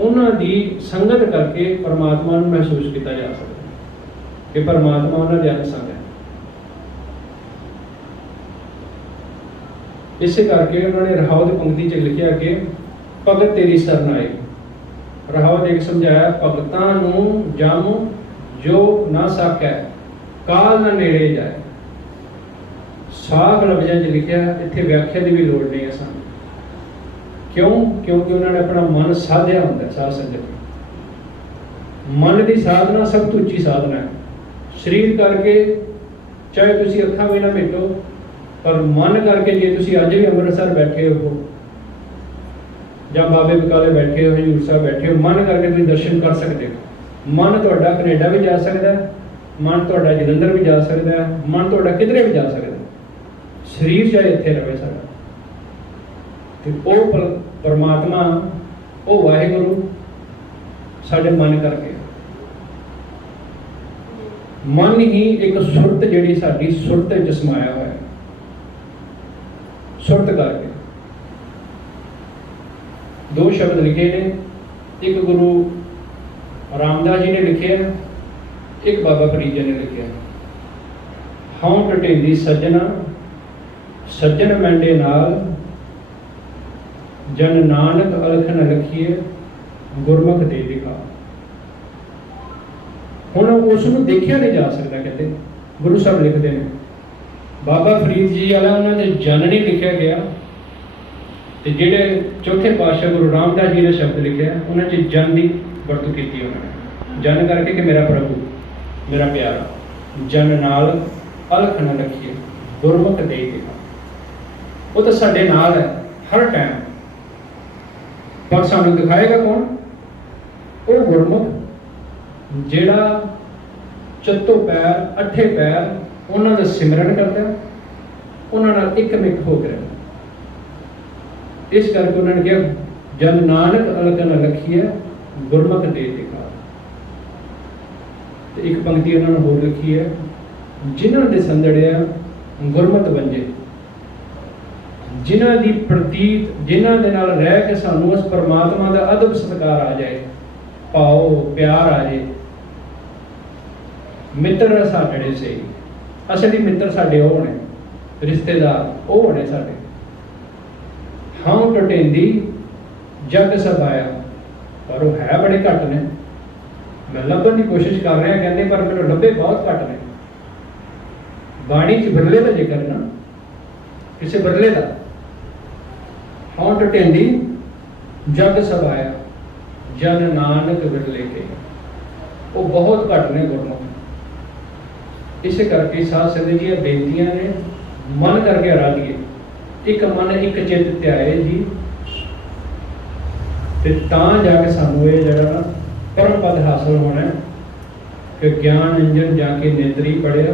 उन्हां दी संगत करके परमात्मा नूं महसूस किया जा सकता कि परमात्मा उन्हां दे अंग संग है। इसे करके उन्होंने रहाव की पंक्ति च लिखा कि भगत तेरी शरण आए। रहाव देख समझाया, भगतां नूं जम जो ना सकै काल ना नेड़े जाए। साफ लफ्ज़ां च लिखा, इत्थे व्याख्या की भी लोड़ नहीं है सानूं। क्यों? क्योंकि उन्होंने अपना मन साधिया होंदा। साध संगत मन की साधना सब तो उच्ची साधना है। शरीर करके चाहे तुसीं अखां भी ना मिटो, पर मन करके जे तुसीं अज भी अमृतसर बैठे हो या बाबे बकाले बैठे हो, हजूर साहब बैठे हो, मन करके तुसीं दर्शन कर सकते हो। मन तुहाडा कनेडा भी जा सकता है, मन तुहाडा जलंधर भी जा सकता है, मन तुहाडा किधरे भी जा सकता है। शरीर चाहे इत्थे रहे साडा, ते ओ परमात्मा ओ वाहिगुरू साडे मन करके। मन ही एक सुरत जिहड़ी साडी सुरत विच समाया होया है। सुरत करके दो शब्द लिखे ने, एक गुरु रामदास जी ने लिखे, एक बाबा फरीद जी ने लिखे। हाँ टटेंदी सज्जना सज्जन मैंडे नाल जन नानक अलख न लखीए गुरमुख दे दिखा। हुण उसनूं देखिया नहीं जा सकता। कहते गुरु साहब लिखते हैं, बाबा फरीद जी वाला उन्होंने जन नहीं लिखा गया, तो जेडे चौथे पातशाह गुरु रामदास जी ने शब्द लिखे उन्होंने जन की वरतों की। उन्होंने जन करके कि मेरा प्रभु मेरा प्यारा, जन नाल अलख न लखीए गुरमुख दे दिखा। वो तो साडे नाल है हर टाइम, पर सानू दिखाएगा कौन? वो गुरमुख जेड़ा चत्तो पैर अठे पैर उन्हों का सिमरन करता, उन्होंने एक मिक होकर। इस करके उन्होंने कहा जन नानक अलख न लखीए गुरमुख दे दिखा। तो एक पंक्ति उन्होंने होर लिखी है, जिन्हों के संदड़िया गुरमत बंजे, जिन्हों की प्रतीत जिन्हों के नाल रह के सानू उस परमात्मा का अदब सत्कार आ जाए, भाव प्यार आ जाए। मित्र साडे से असली मित्र साडे वो होने, रिश्तेदार वो होने साडे। हाँ टटेंदी जग सब आया, पर वो है बड़े घट ने। मैं लभन की कोशिश कर रहा, कहते पर मैंने लभे बहुत घट ने। बाणी च बिरले का जिक्र ना, किसी बिरले का। हाँ टटेंदी जग सब आया जन नानक बिरले के, वो बहुत घट ने गुरमुख। इस करके साध संगत जी बेनतियां ने, मन करके आराधिए। एक मन एक चित ध्याए जी, ते तां जाके सानू ये जड़ा ना परम पद हासिल होना है कि ज्ञान अंजन जाके नेत्री पढ़िया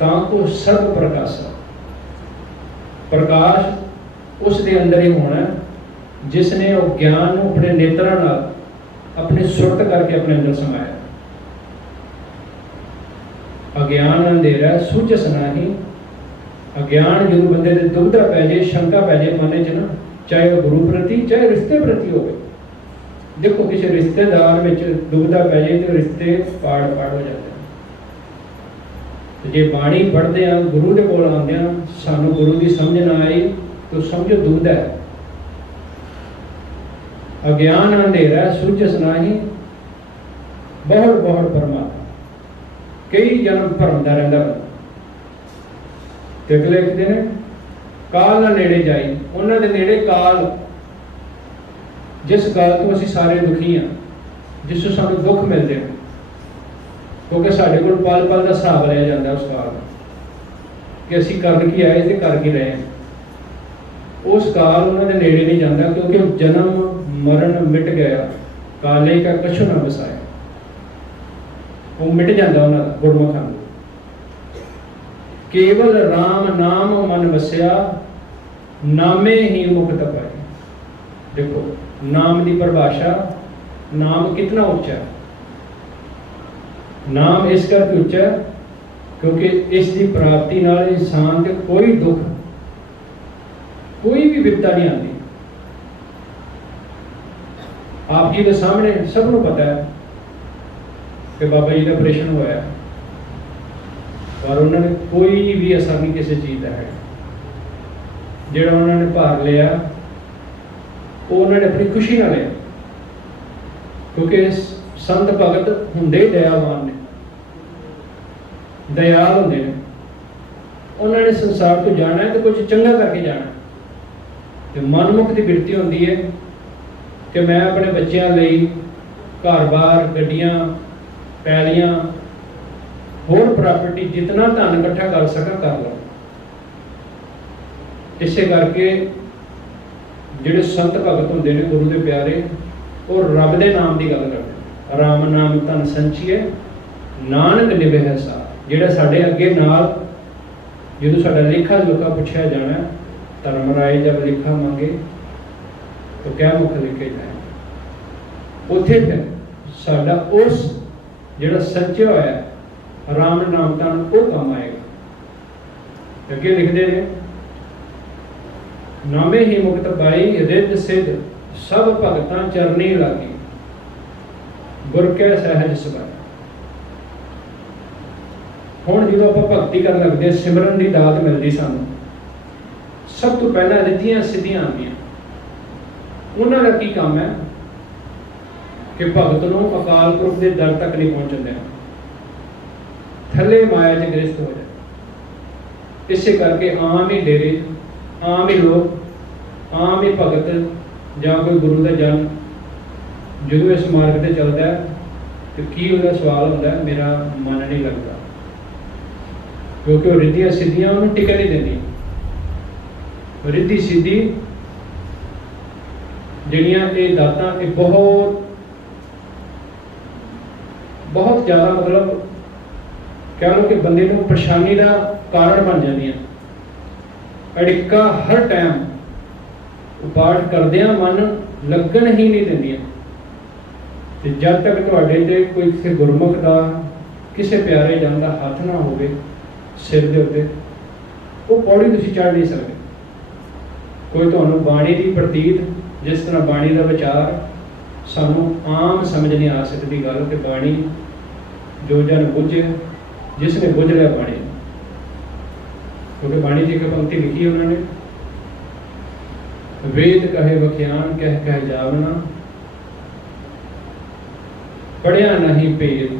तां को सर्व प्रकाशा। प्रकाश उस दे अंदर ही होना है जिसने वो ज्ञान को अपने नेत्रों नाल अपने सुरत करके अपने अंदर समाया। अज्ञान अंधेरा सूझस नाही। अज्ञान जो बंदे दे दुविधा पै जाए, शंका पै जाए मन च ना, चाहे वह गुरु प्रति चाहे रिश्ते प्रति हो। देखो किसी रिश्तेदार में दुविधा पै जाए तो रिश्ते पाड़ पाड़ हो जाते हैं। तो जे बाणी पढ़ते हैं गुरु के कोल आते हैं, सानू गुरु की समझ ना आई तो समझो दुविधा है। अज्ञान अंधेरा सूझस नाही बहुत बहुत परमात्मा। कई जन्म भरमदा रहिंदा बंदा। अगले लिखते हैं काल ना नेड़े जाई, उन्होंने दे नेड़े काल, जिस गल तो असीं सारे दुखी हाँ, जिसों सानू दुख मिलते हैं, क्योंकि साढ़े को पल पल का हिसाब लिया जाता उस काल कि असीं कर की आए तो कर की रहे हैं। उस काल उन्होंने नेड़े नहीं जाता, क्योंकि जन्म मरण मिट गया, काले का कछु ना बसाया। वो मिट जाता उन्होंने गुरमुखां नूं। केवल राम नाम मन वसिया, नामे ही मुक्त पाए। देखो नाम की परिभाषा, नाम कितना उच्चा है। नाम इस करके उच्चा है क्योंकि इसकी प्राप्ति नाल इंसान के कोई दुख, कोई भी विपदा नहीं आती। आप जी के सामने सबनों पता है कि बाबा जी का ऑपरेशन हुआ है, पर उन्होंने कोई भी असर नहीं किसी चीज़ का है। जो उन्होंने भार लिया वो उन्होंने अपनी खुशी ना लिया, क्योंकि संत भगत होंदे दयावान ने, दयाल होंदे ने। उन्होंने संसार तो जाना है तो कुछ चंगा करके जाना। तो मनमुख की बिरती होंदी है कि मैं अपने बच्चों लई घर बार, गड्डियां, पैलियां, होर प्रॉपर्टी, जितना धन इकट्ठा कर सका कर लो। इसे करके ਜਿਹੜੇ संत भगत होंदे ने, गुरु के प्यारे, वो रब के नाम की गल करते। राम नाम धन संचिए, नानक निभे सा। ਜਿਹੜਾ ਸਾਡੇ ਅੱਗੇ ਨਾਲ ਜਦੋਂ ਸਾਡਾ ਲੇਖਾ ਜੋਖਾ ਪੁੱਛਿਆ ਜਾਣਾ, ਧਰਮਰਾਏ ਜਬ ਲੇਖਾ ਮੰਗੇ तो क्या मुख लिखे जाए, ਉੱਥੇ ਫਿਰ ਸਾਡਾ ਉਸ ਜਿਹੜਾ ਸੱਚਾ ਹੋਇਆ राम नाम धन ਉਹ ਕੰਮ ਆਏਗਾ। ਅੱਗੇ ਲਿਖਦੇ ਨੇ, नामे ही मुक्त पाई, रिद्ध सिद्ध सब भगतां चरनी लागी, गुर कै सहज सुभाए। हुण जो आप भगती कर लगते, सिमरन की दात मिलती सानू, सब तो पहला रिद्धियां सिद्धियां आंदियां। उन्हां दा की काम है कि भगत नूं अकाल पुरख के दर तक नहीं पहुंचण देना, थले माया च गिरफ्त हो जाए। इसे करके आम ही डेरे, आम ही लोग, आम ही भगत या कोई गुरु का जन जो इस मार्ग पर चलता है तो की उसका सवाल होता है, मेरा मन नहीं लगता, क्योंकि वो रिद्धियां सिद्धियां उन्हें टिकन नहीं देंदी। रिद्धि सिद्धि जिहड़ियां ये दातां ये बहुत बहुत ज़्यादा मतलब कह लो कि बंदे को परेशानी का कारण बन जांदियां। अड़िक्का हर टाइम पाठ करदियां मन लगन ही नहीं देंदियां। ते जब तक तुहाडे ते कोई किसी गुरमुख का, किसी प्यारे जन का हथ ना होवे सिर दे उत्ते, वो पौड़ी तुसीं चढ़ नहीं सकते। कोई तुहानूं बाणी की प्रतीत, जिस तरह बाणी का विचार सानूं आम समझ नहीं आ सकती गल, कि बाणी जो जन बुझे, जिसने बुझ लिया बाणी, क्योंकि बाणी की एक पंक्ति लिखी है उन्होंने, वेद कहे वख्यान कह कह जावना, पढ़िया नहीं भेद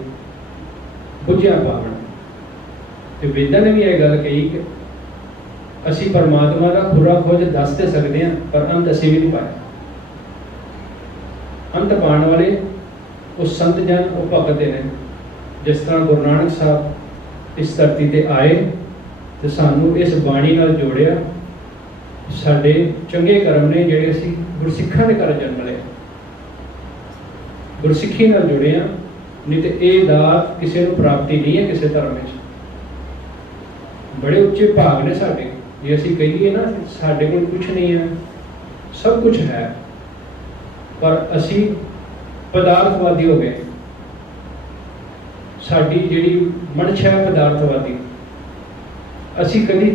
बुझिया पावना। तो वेदां ने भी यह गल कही कि असी परमात्मा का खुरा खोज दस तो सकते हैं, पर अंत असी भी नहीं पाया। अंत पाने वाले उस संत जन, वो भगत ने, जिस तरह गुरु नानक साहब इस धरती पर आए तो सानू इस बाणी नाल जोड़िया। साडे चंगे कर्म ने जिहड़े असीं गुरसिखां दे घर जन्म लिया, गुरसिखी नाल जुड़े हैं, नहीं तो ये दात किसी को प्राप्ति नहीं है किसी धर्म में। बड़े उच्चे भाग ने साडे, जे असीं कहिए ना साडे कोल कुछ नहीं है, सब कुछ है, पर असीं पदार्थवादी हो गए। साडी जिहड़ी मनशा है पदार्थवादी। असीं कभी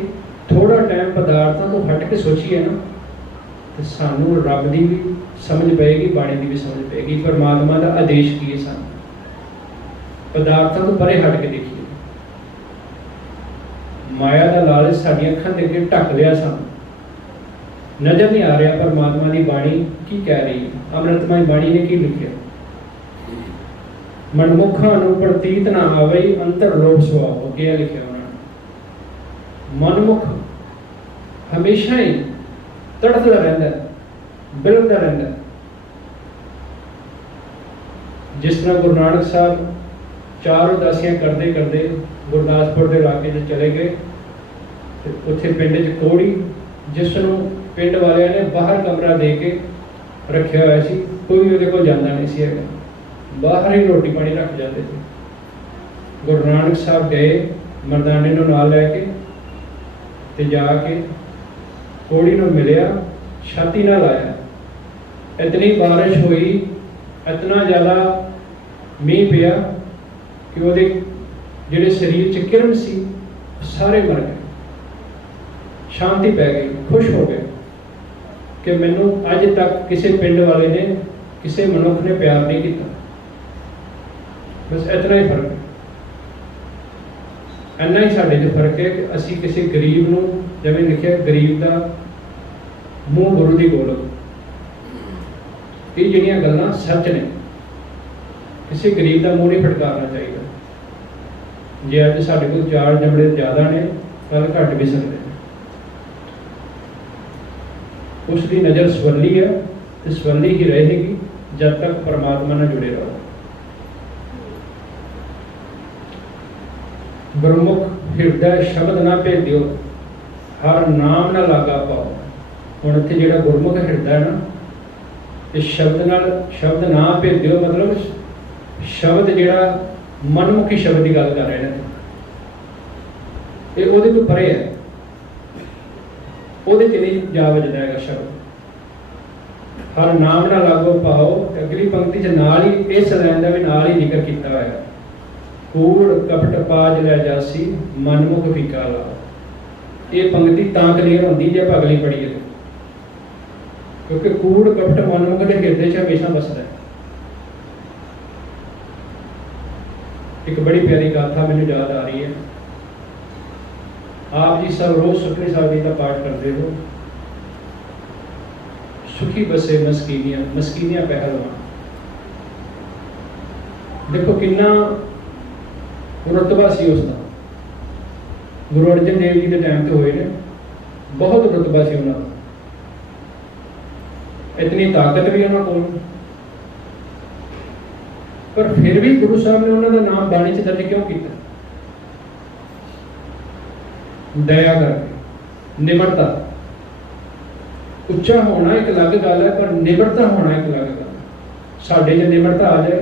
थोड़ा टाइम पदार्थों को हट के सोचिए ना, तो सानू रब की भी समझ पेगी, बाणी की भी समझ पेगी, परमात्मा का आदेश की है। सानू पदार्थों को परे हट के देखिए। माया का लालच साडी अखां दे अगे ढक लिया, सानू नजर नहीं आ रहा परमात्मा की बाणी की कह रही है। अमृतमय बाणी ने की लिखिया, मनमुखां नूं प्रतीत ना आवे अंतर लोभ सुभाव, क्या लिखिया उन्होंने। मनमुख हमेशा ही तड़फदा रहता है, बिलखदा रहता है। जिस तरह गुरु नानक साहब 4 उदासियां करते करते गुरदासपुर के इलाके में चले गए, तो उत्थे पिंड च कोड़ी, जिसनों पिंड वालियां ने बाहर कमरा दे के रखा हुआ सी, कोई उहदे कोल जांदा नहीं सी हैगा, बाहर ही रोटी पानी रख जाते थे। गुरु नानक साहब गए मर्दाने नूं नाल लैके ते जाके कोड़ी नूं मिलिया, छाती नाल आया। इतनी बारिश हुई, इतना ज़्यादा मीह पिया कि उहदे जिहड़े शरीर च किरम सी सारे मर गए। शांति पै गई, खुश हो गए कि मैनू अज तक किसी पिंड वाले ने, किसी मनुख ने प्यार नहीं किया। बस इतना ही फर्क है, इन्ना ही साडे च फर्क है कि असी किसी गरीब नूं, जिवें लिखिआ गरीब दा मूँह गुरु दी गोलक। ये जिहड़ियां गल्लां सच ने, किसी गरीब का मूँह नहीं फटकारना चाहिए। जे अज साडे कोल चार जमड़े ज़्यादा ने, कल घट भी सकते हैं। उसकी नज़र स्वली है तो स्वली ही रहेगी जब तक परमात्मा नाल जुड़े रहो। गुरमुख हिरदय शब्द ना भेदियो, हर नाम ना लागा पाओ। हुण इत्थे जिहड़ा गुरमुख हिरदय ना, ये शब्द ना भेदियो मतलब शब्द जिहड़ा मनमुखी शब्द की गल कर रहे हैं, ये उहदे तो परे है, उहदे च नहीं जा वजदा है शब्द। हर नाम ना लागो पाओ, अगली पंक्ति च नाल ही इस लाइन का भी नाल ही जिक्र किया हुआ है। कूड़ कपट पाज लै जासी, मनमुख फीका लाओ। ये पंक्ति तां क्लीयर होंदी जे आप अगली पढ़ीए, क्योंकि कूड़ कपट मनमुख के हिरदे च हमेशा बसदा है। एक बड़ी प्यारी गाथा मैंने याद आ रही है। आप जी सब रोज सुखमनी साहिब जी का पाठ करते हो। सुखी बसे मस्कीनियां पहलवान। देखो कितना रुतबा सी उसका। गुरु अर्जन देव जी के टाइम तो हुए ने, बहुत रुतबा सी उन्होंने, इतनी ताकत भी उन्होंने कोल, पर फिर भी गुरु साहब ने उन्होंने नाम बाणी च दर्ज क्यों किया? दया करके, निमरता। उच्चा होना एक अलग गल है, पर निमरता होना एक अलग गल है। साडे च निमरता आ जाए,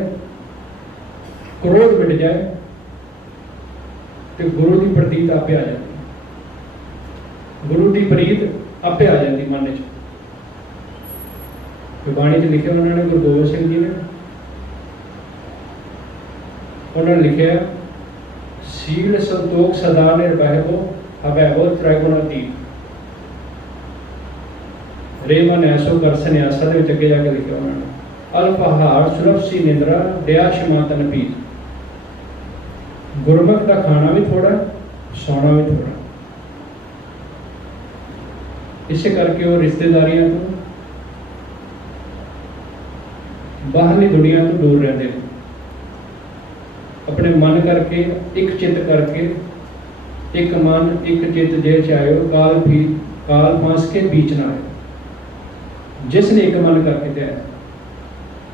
क्रोध मिट जाए, तो गुरु की प्रतीत आपे आ जाती, गुरु की प्रीत आपे आ जाती मन च। बाणी च लिखे उन्होंने गुरु गोबिंद सिंह जी ने, उन्होंने लिखा सील संतोख सदा निर्भय हवैभो त्रैगुणातीत। रेमन ऐसो कर सन्यासा दे विच अगे जाके लिखा उन्होंने, अल्पहार सुलभ सी निंद्रा दया क्षमा तन पीत। गुरमुख का खाना भी थोड़ा, सोना भी थोड़ा। इस करके वो रिश्तेदारियों तो, बाहरली दुनिया तो दूर रहते हैं। अपने मन करके, एक चित करके, एक मन एक चित जे चाहे काल फांस के बीच ना आए। जिसने एक मन करके तैयार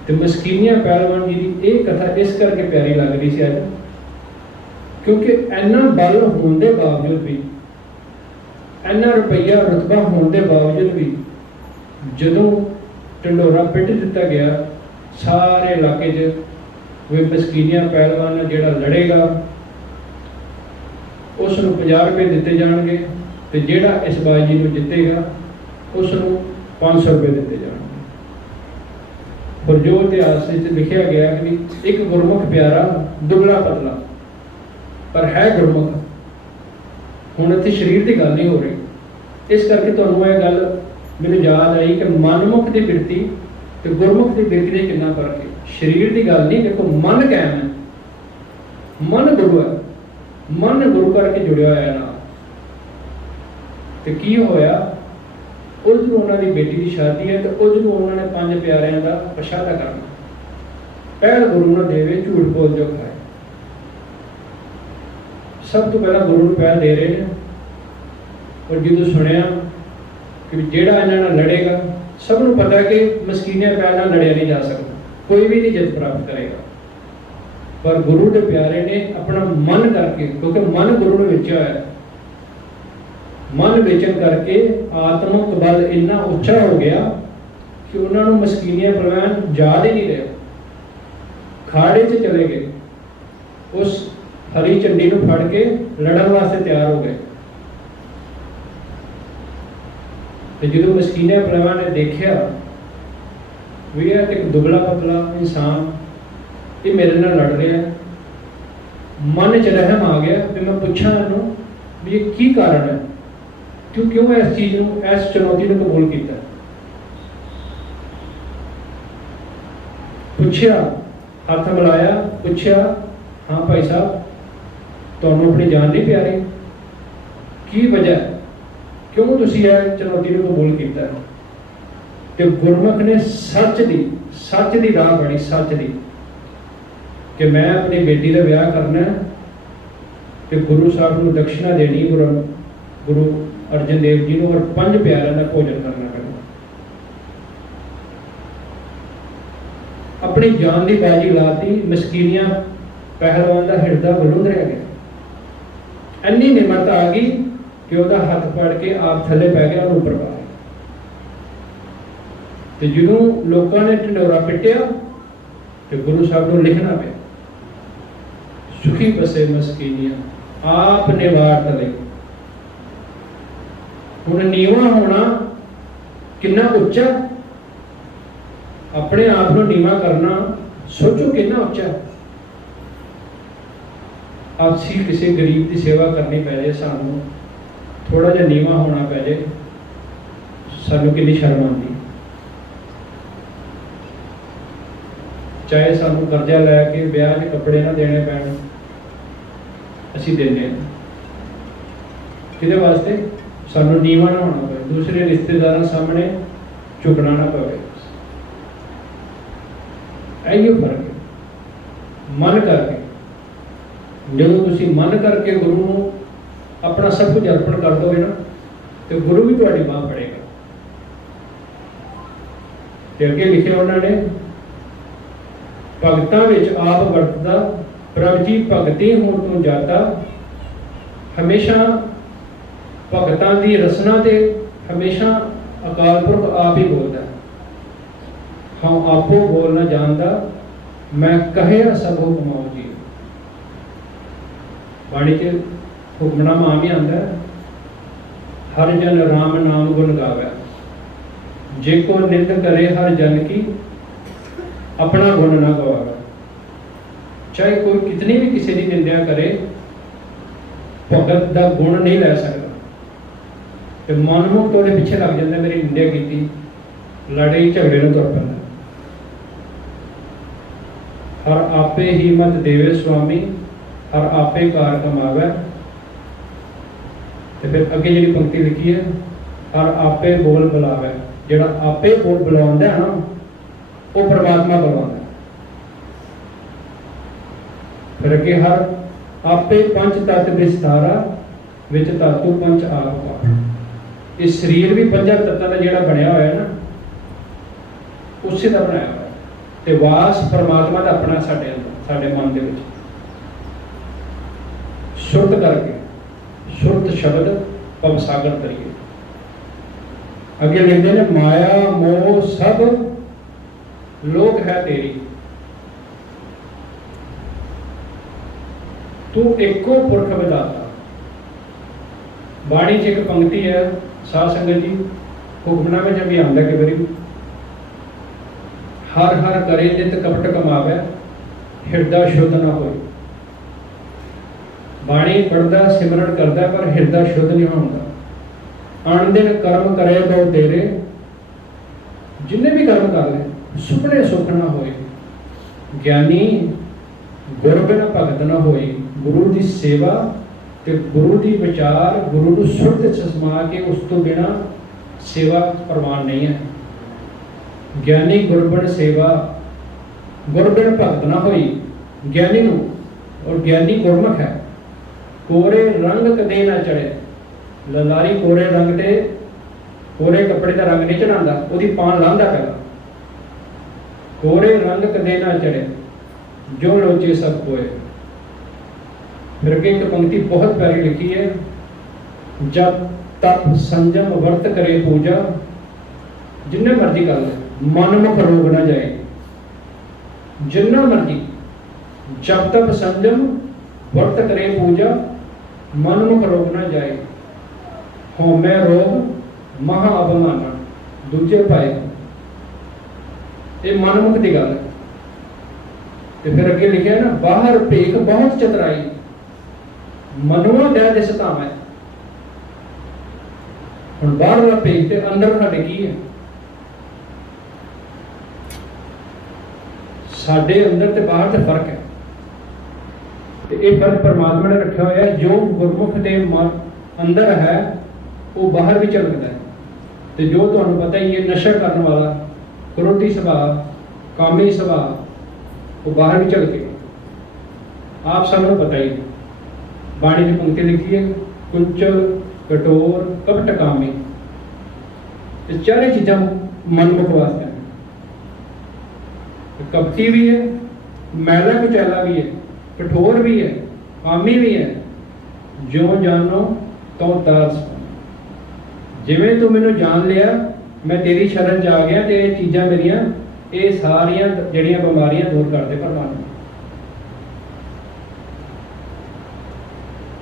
तो मस्कीनियां पहलवान जी की एक कथा इस करके प्यारी लग रही सी अज, क्योंकि इन्ना बल होने के बावजूद भी, इन्ना रुपया रुतबा होने के बावजूद भी, जदों ढंडोरा पिट दिता गया सारे इलाके च, वे मस्कीनियां पहलवान जिहड़ा लड़ेगा उसनूं 50 रुपए दिते जाएंगे, तो जिहड़ा इस बाजी को जितेगा उसनूं 500 रुपए दिते जाएंगे। और जो इतिहास लिखा गया कि एक गुरमुख प्यारा दुबला पतला, पर है गुरमुख। हुण इत्थे शरीर की गल नहीं हो रही, इस करके तुहानूं यह गल मैनूं याद आई कि मनमुख की बिरती तो गुरमुख की बिरती में कितना फर्क है। शरीर की गल नहीं, देखो मन कायम है, मन गुरु है, मन गुरु करके जुड़िया होया ना। तो की होया, उधरों उन्होंने बेटी की शादी है, तो उधरों उन्होंने 5 प्यारिਆਂ का प्रशादा करना। पहल गुरु न देवे झूठ बोल जो खाए। सब तो पहला गुरु पहल दे रहे हैं। और जो सुनिया कि जेड़ा इन्होंने लड़ेगा, सबनों पता है कि मस्कीनियां पहल नाल लड़िया नहीं जा सकता, कोई भी नहीं जित प्राप्त करेगा। पर गुरु के प्यारे ने अपना मन करके, क्योंकि मन गुरु ने विच है, मन विचन करके आत्मक बल इन्ना उच्चा हो गया कि उन्होंने मस्कीनिया प्रवान याद ही नहीं रहा। खाड़े च चले गए, उस हरी झंडी को फड़ के लड़न वास्ते तैयार हो गए। तो जो मस्कीनिया प्रवान ने देखा भी है एक दुबला पतला इंसान ये मेरे नाल लड़ रहा है, मन च रहम आ गया भी मैं पूछा इन्हू भी ये की कारण है, क्यों इस चीज़ को इस चुनौती को कबूल किया। पूछया, हाथ मिलाया, पूछया हाँ भाई साहब तुहानू अपनी जान नहीं प्यारी, की वजह क्यों तुसीं यह चुनौती को कबूल किया। तो गुरमुख ने सच दी राह बनी, सच दी कि मैं अपनी बेटी का विआह करना है कि गुरु साहब को दक्षिणा देनी, गुरु अर्जन देव जी को, और 5 प्यारों का भोजन करना पैना। अपनी जान की बाजी लाती, मस्कीनिया पहलवान का हिरदा बलूंद रह गया। इन्नी निमरता आ गई कि वह हाथ फड़ के आप थले पै गया और ऊपर पा गया। तो जो लोगों ने ढिंडोरा पिटिया तो गुरु साहब को लिखना पे सुखी बसे मस्कीनिया आप निवार तले। हुण नीवा होना कितना उच्चा, अपने आप को नीवा करना सोचो कितना उच्चा। आपसी किसी गरीब की सेवा करनी पै जाए, सानू थोड़ा जिहा नीवा होना पै जाए, सानू कितनी शर्म आती। चाहे सानू कर्जा लैके ब्याह के कपड़े ना देने पैण, असीं देने किहदे वास्ते, सानू नीवा ना होना पए, दूसरे रिश्तेदारों सामने झुकना ना पवे। इहो फर्क है मन करके। जो तुसीं मन करके गुरु को अपना सब कुछ अर्पण कर दोगे ना तो गुरु भी तुहाडी बांह फड़ेगा। ते अगे लिखिया उन्होंने, भगतां विच आप वरतदा प्रभ जी भगती हों तू जाता। हमेशा भगतां दी रसना ते हमेशा अकाल पुरख आप ही बोलता। हाँ आपो बोलना जानदा, मैं कहे सब हुक्म जी। बाणी च हुक्मनामा आम ही आंदा, हर जन राम नाम गुण गावे, जे को निंद करे हर जन की अपना गुण ना गवावे। चाहे कोई कितनी भी किसी की निंदा करे, भगत का गुण नहीं लै सकता। तो मनमुख तो पिछे लग जाता, मेरी निंदा की, लड़ाई झगड़े में तुर पैंदा। हर आपे ही मत देवे स्वामी, हर आपे कार कमावे। तो फिर अगे जी पंक्ति लिखी है, हर आपे बोल बुलावे। जिहड़ा आपे बोल बुलाउंदा है ना, वो परमात्मा बुलाउंदा। फिर अगे हर आपे पंच तत्त विस्तारा, विच धातु पंच आप पाठ। इस शरीर भी 5 तत्तां दा जिहड़ा बनया होया ना, उसे दा बनाया होया। ते वास परमात्मा दा अपना साडे अंदर, साडे मन दे विच सुरत करके, सुरत शब्द भवसागर तरीके। अगे लिखते हैं, माया मोह सब लोक है तेरी, तू एको पुरख विधाता। बाणी च एक पंक्ति है, साध संगत जी, हुक्मनामे में भी आंदा कि बारी, हर हर करे नित कपट कमावे, हिरदा शुद्ध ना होए। बाणी पढ़दा सिमरन करदा पर हिरदा शुद्ध नहीं होता। अण दिन कर्म करे बहु तेरे, जिन्हें भी कर्म कर ले सुपने सुख ना होए। ज्ञानी गुर बिना भगत ना होए। गुरु की सेवा ते गुरु की विचार, गुरु को सुरत समा के उस तो बिना सेवा प्रवान नहीं है। ज्ञानी गुरबन सेवा, गुरबिन भगत ना होई। ज्ञानी नूं, और ज्ञानी गुरमुख है। कोरे रंग कदे ना चढ़े, ललारी कोरे रंग ते कोरे कपड़े का रंग नहीं चढ़ाता, उसकी पान लांदा पहला। कोरे रंग कदे ना चढ़े, जो लोचे सब कोए। फिर अगे एक पंक्ति बहुत प्यारी लिखी है, जब तप संजम वर्त करे पूजा, जिन्ने मर्जी कर ले, मन मुख रोग ना जाए। जिन्ना मर्जी जब तक संजम वर्त करे पूजा, मन मुख रोग ना जाए। होमै रोग महा अभिमाना, दूजे पाए। ये मन मुख की गल है। तो फिर अगे लिखा है ना, बाहर भेख बहुत चतराई, मनुआ दै दिस धामै। हुण बाहर का भेख ते अंदर साडे की है? साडे अंदर ते बाहर ते फर्क है। ये फर्क परमात्मा ने रखा हुआ है। जो गुरमुख के मन अंदर है वो बाहर भी झलकता है। तो जो तुहानू पता ही है, नशा करने वाला, क्रोधी सुभाव, कामी सुभाव, वो बाहर भी झलकेगा। आप सबको पता ही, बाणी की पंक्ति लिखी है, कुंचल कठोर कपट कामी। ये चारे चीज़ां मनमुख वास्ते हैं। कपटी भी है, मैला कुचैला भी है, कठोर भी है, कामी भी है। जो जानो तो तार, जिवें तू मैनू जान लिया, मैं तेरी शरण च आ गया, ते ये चीज़ां मेरियां, ये सारियां जड़ियां बीमारियां दूर कर दे परमात्मा।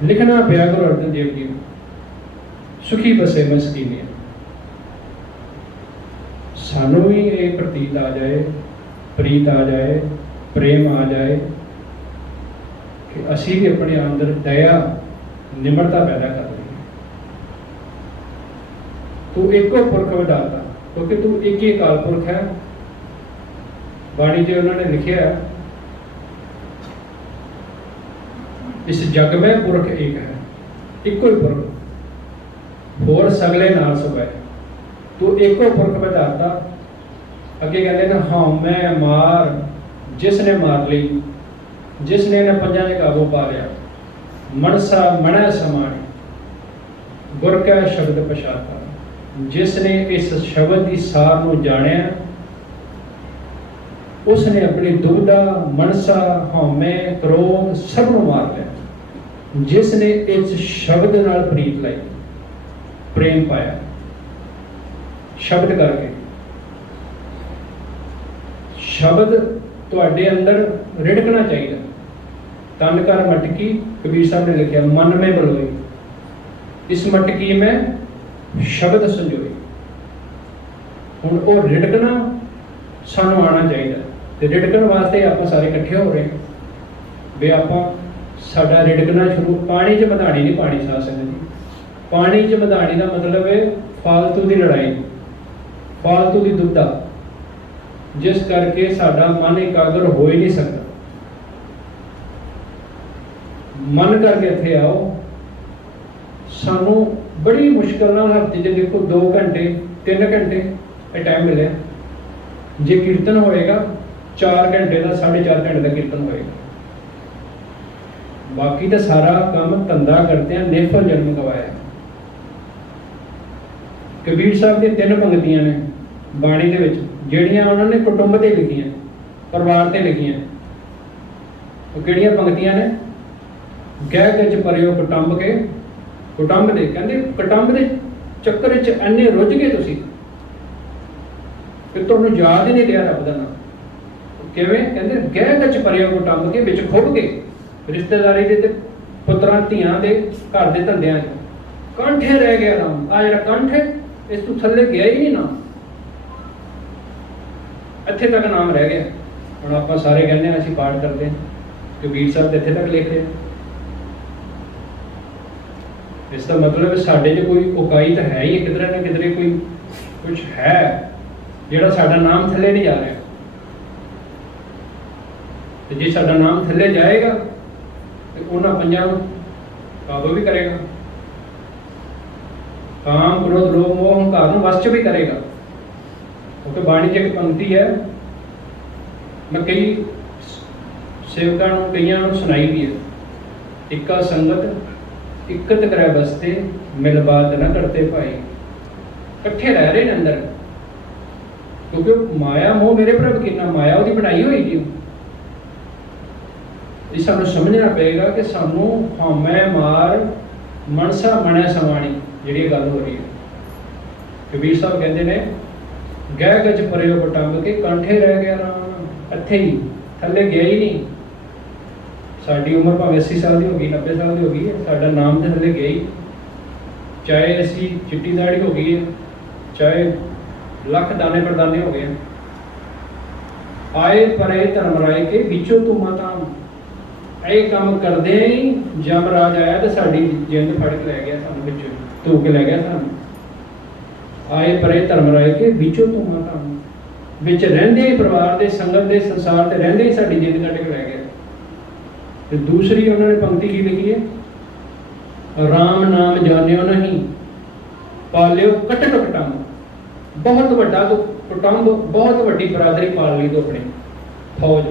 लिखना पिया गुरु अर्जन देव जी, सुखी बसे मैं सकीनिया। सानू भी ये प्रतीत आ जाए, प्रीत आ जाए, प्रेम आ जाए कि असी भी अपने अंदर दया निमरता पैदा कर ली। तू एको पुरख विधाता, क्योंकि तू एक ही अकाल पुरख है। बाणी जो उन्होंने लिखा है, इस जग में पुरख एक है, एको ही पुरख, होर सगले नाल सुभाए। तू एको पुरख विधाता। अगे कहते ना, हाँ मैं मार जिसने मार ली, जिसने इन्हें पंजा ने काबू पा लिया। मनसा मनै समाणी, गुर कै शब्द पछाता। जिसने इस शब्द की सार को जानिया, उसने अपनी दुविधा, मनसा, हौमे, क्रोध सब को मार लिया। जिसने इस शब्द नाल प्रीत लाई, प्रेम पाया शब्द करके। शब्द तुहाडे अंदर रिड़कना चाहिए। तन कर मटकी, कबीर साहब ने लिखा, मन में बलोई, इस मटकी में शब्द संजोए। हुण वो रिड़कना सानू आना चाहिए। तो रिड़कन वास्ते आप सारे इकट्ठे हो रहे हैं भी आप साडा रिड़कना शुरू। पानी च मधानी नहीं पानी सा सकती। पानी च मधानी का मतलब है फालतू की लड़ाई, फालतू की दुविधा, जिस करके साडा मन एकाग्र हो ही नहीं सकता। मन करके इत्थे आओ। सानू बड़ी मुश्किल नाल हफ्ते च देखो 2 घंटे 3 घंटे टाइम मिले। जे कीर्तन होएगा 4 घंटे का 4.5 घंटे का कीर्तन होएगा। बाकी तो सारा काम धंधा करते हैं, निफल जन्म गवाया। कबीर साहब की 3 पंक्तियां ने बाणी दे विच, जिहड़ियां उन्होंने कुटुंब ते लिखियां, परिवार ते लिखियां। वो किहड़ियां पंक्तियां ने? गह गच परियो कुटुंब के, कुटुंब दे कहंदे कुटुंब दे चक्कर च इन्ने रुझ गए तुसीं कि तुहानूं याद ही नहीं रहा रब दा नाम। किवें? कहंदे गह गच परियो कुटुंब के, विच खुभ गए रिश्तेदारी दे ते पुत्रां धीआं दे घर दे धंदियां च कंठे रह गया नाम। आ जिहड़ा कंठ है इस तों थल्ले गया ही नहीं नाम, इत्थे तक नाम रह गया। हुण आपां सारे कहंदे आ असीं पाठ करदे हां, कबीर साहब इत्थे तक लिखे। इसका मतलब साडे च कोई औकाई तो है ही, किधरे ना किधरे कोई कुछ है जिहड़ा साडा नाम थल्ले नहीं जा रहा। तो जे साडा नाम थल्ले जाएगा तो उन्हां पंजां नूं काबू भी करेगा, काम क्रोध लोभ मोह अहंकार नूं वश च भी करेगा। क्योंकि बाणी च एक पंक्ति है, मैं कई सेवकां नूं कईयां नूं सुनाई भी है, इक्का संगत इक्कत करे बसते, मिल बात न करते भाई। इकट्ठे रह रहे हैं अंदर, क्योंकि माया मोह मेरे प्रभ कितना माया उसकी बनाई हुई जी। ये सानू समझना पड़ेगा कि सानू हमें मार मनसा मनै समाणी, ਜਿਹੜੀ ਗੱਲ ਹੋ ਰਹੀ ਹੈ। ਕਬੀਰ ਸਾਹਿਬ ਕਹਿੰਦੇ ਨੇ ਗਹਿ ਗਜ ਪਰਿਓ ਪਟੰਬ ਕੇ ਕੰਠੇ ਰਹਿ ਗਿਆ ਰਾਮ। ਇੱਥੇ ਹੀ, ਥੱਲੇ ਗਿਆ ਹੀ ਨਹੀਂ। ਸਾਡੀ ਉਮਰ ਭਾਵੇਂ 80 ਸਾਲ ਦੀ ਹੋ ਗਈ, 90 ਸਾਲ ਦੀ ਹੋ ਗਈ ਹੈ, ਸਾਡਾ ਨਾਮ ਤੇ ਥੱਲੇ ਗਿਆ ਹੀ। ਚਾਹੇ ਅਸੀਂ ਚਿੱਟੀ ਦਾੜੀ ਹੋ ਗਈ ਹੈ, ਚਾਹੇ ਲੱਖ ਦਾਣੇ ਪਰਦਾਨੇ ਹੋ ਗਏ, ਆਏ ਪਰੇ ਧਰਮਰਾਏ ਕੇ ਵਿੱਚੋਂ ਤੂੰ ਮਾਤਾ। ਇਹ ਕੰਮ ਕਰਦੇ ਹੀ ਜਮਰਾਜ ਆਇਆ ਤੇ ਸਾਡੀ ਜਿੰਦ ਫੜ ਕੇ ਲੈ ਗਿਆ, ਸਾਨੂੰ ਵਿੱਚੋਂ ਧੂ ਕੇ ਲੈ ਗਿਆ ਸਾਨੂੰ। ਆਏ ਪਰੇ ਧਰਮਰਾਏ ਕੇ ਵਿੱਚੋਂ ਤੂੰ ਮਾਤਾ। ਵਿੱਚ ਰਹਿੰਦੇ ਹੀ ਪਰਿਵਾਰ ਦੇ, ਸੰਗਤ ਦੇ, ਸੰਸਾਰ ਤੇ ਰਹਿੰਦੇ ਹੀ ਸਾਡੀ ਜਿੰਦ ਕੱਢ ਕੇ ਲੈ ਗਿਆ। ਤੇ ਦੂਸਰੀ ਉਹਨਾਂ ਨੇ ਪੰਕਤੀ ਕੀ ਲਿਖੀ ਹੈ? ਰਾਮ ਨਾਮ ਜਾਣਿਓ ਨਹੀਂ, ਪਾਲਿਓ ਕਟਕ ਕਟੰਬ। ਬਹੁਤ ਵੱਡਾ ਤੋਂ ਕੁਟੰਬ, ਬਹੁਤ ਵੱਡੀ ਬਰਾਦਰੀ ਪਾਲ ਲਈ ਤੋਂ ਆਪਣੀ ਫੌਜ।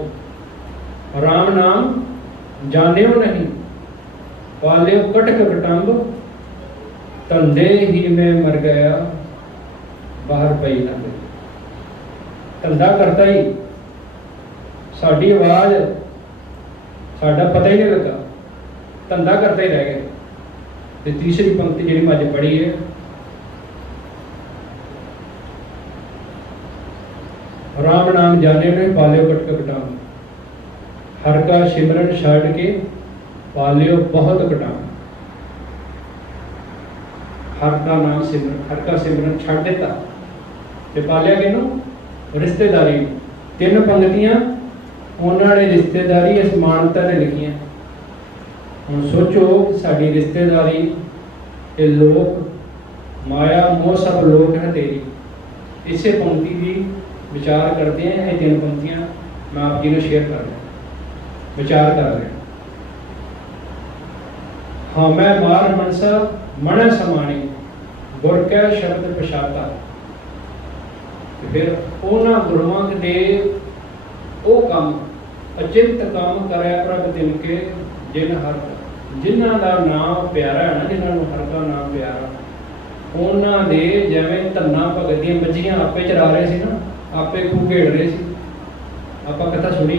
ਰਾਮ ਨਾਮ ਜਾਣਿਓ ਨਹੀਂ, ਪਾਲਿਓ ਕਟਕ ਕਟੰਬ। ਧੰਦੇ ਹੀ ਮੈਂ ਮਰ ਗਿਆ, ਬਾਹਰ ਪਈ ਨਾ ਗਈ। ਧੰਦਾ ਕਰਤਾ ਹੀ, ਸਾਡੀ ਆਵਾਜ਼, ਸਾਡਾ ਪਤਾ ਹੀ ਨਹੀਂ ਲੱਗਾ, ਧੰਦਾ ਕਰਤਾ ਹੀ ਰਹਿ ਗਿਆ। ਤੇ ਤੀਸਰੀ ਪੰਕਤੀ ਜਿਹੜੀ ਮੈਂ ਅੱਜ ਪੜ੍ਹੀ ਹੈ, ਰਾਮ ਨਾਮ ਜਾਣੇ ਨੇ ਪਾਲਿਓ ਕਟਕ ਕਟੰਬ। ਹਰ ਕਾ ਸਿਮਰਨ ਛੱਡ ਕੇ ਪਾਲਿਓ ਬਹੁਤ ਕਟੰਬ। ਹਰ ਦਾ ਨਾਮ ਸਿਮਰਨ, ਹਰ ਕਾ ਸਿਮਰਨ ਛੱਡ ਦਿੱਤਾ ਤੇ ਪਾਲਿਆ ਕਿਹਨੂੰ? ਰਿਸ਼ਤੇਦਾਰੀ। ਤਿੰਨ ਪੰਕਤੀਆਂ ਉਹਨਾਂ ਨੇ ਰਿਸ਼ਤੇਦਾਰੀ ਅਸਮਾਨਤਾ ਨੇ ਲਿਖੀਆਂ। ਹੁਣ ਸੋਚੋ ਸਾਡੀ ਰਿਸ਼ਤੇਦਾਰੀ, ਇਹ ਲੋਕ ਮਾਇਆ ਮੋਹ ਸਭ ਲੋਕ ਹੈ ਤੇਰੀ। ਇਸੇ ਪੰਕਤੀ ਦੀ ਵਿਚਾਰ ਕਰਦੇ हैं। ये तीन पंक्तियां मैं आप जी ने शेयर कर रहा, विचार कर रहे। हाँ मैं मार मनसा मन समानी, गुर कै शब्द पछाता। फिर उन्होंने गुरुओं के वो काम अचिंत काम करे प्रभ तिनके जिन हर, जिन्हों का नाम प्यारा है ना, जिन्होंने हर का नाम प्यारा, उन्होंने जिवें धन्ना भगत दी मझियां आपे चरा रहे सी ना, आपे खूह घेड़ रहे सी। ਆਪਾਂ ਕਥਾ ਸੁਣੀ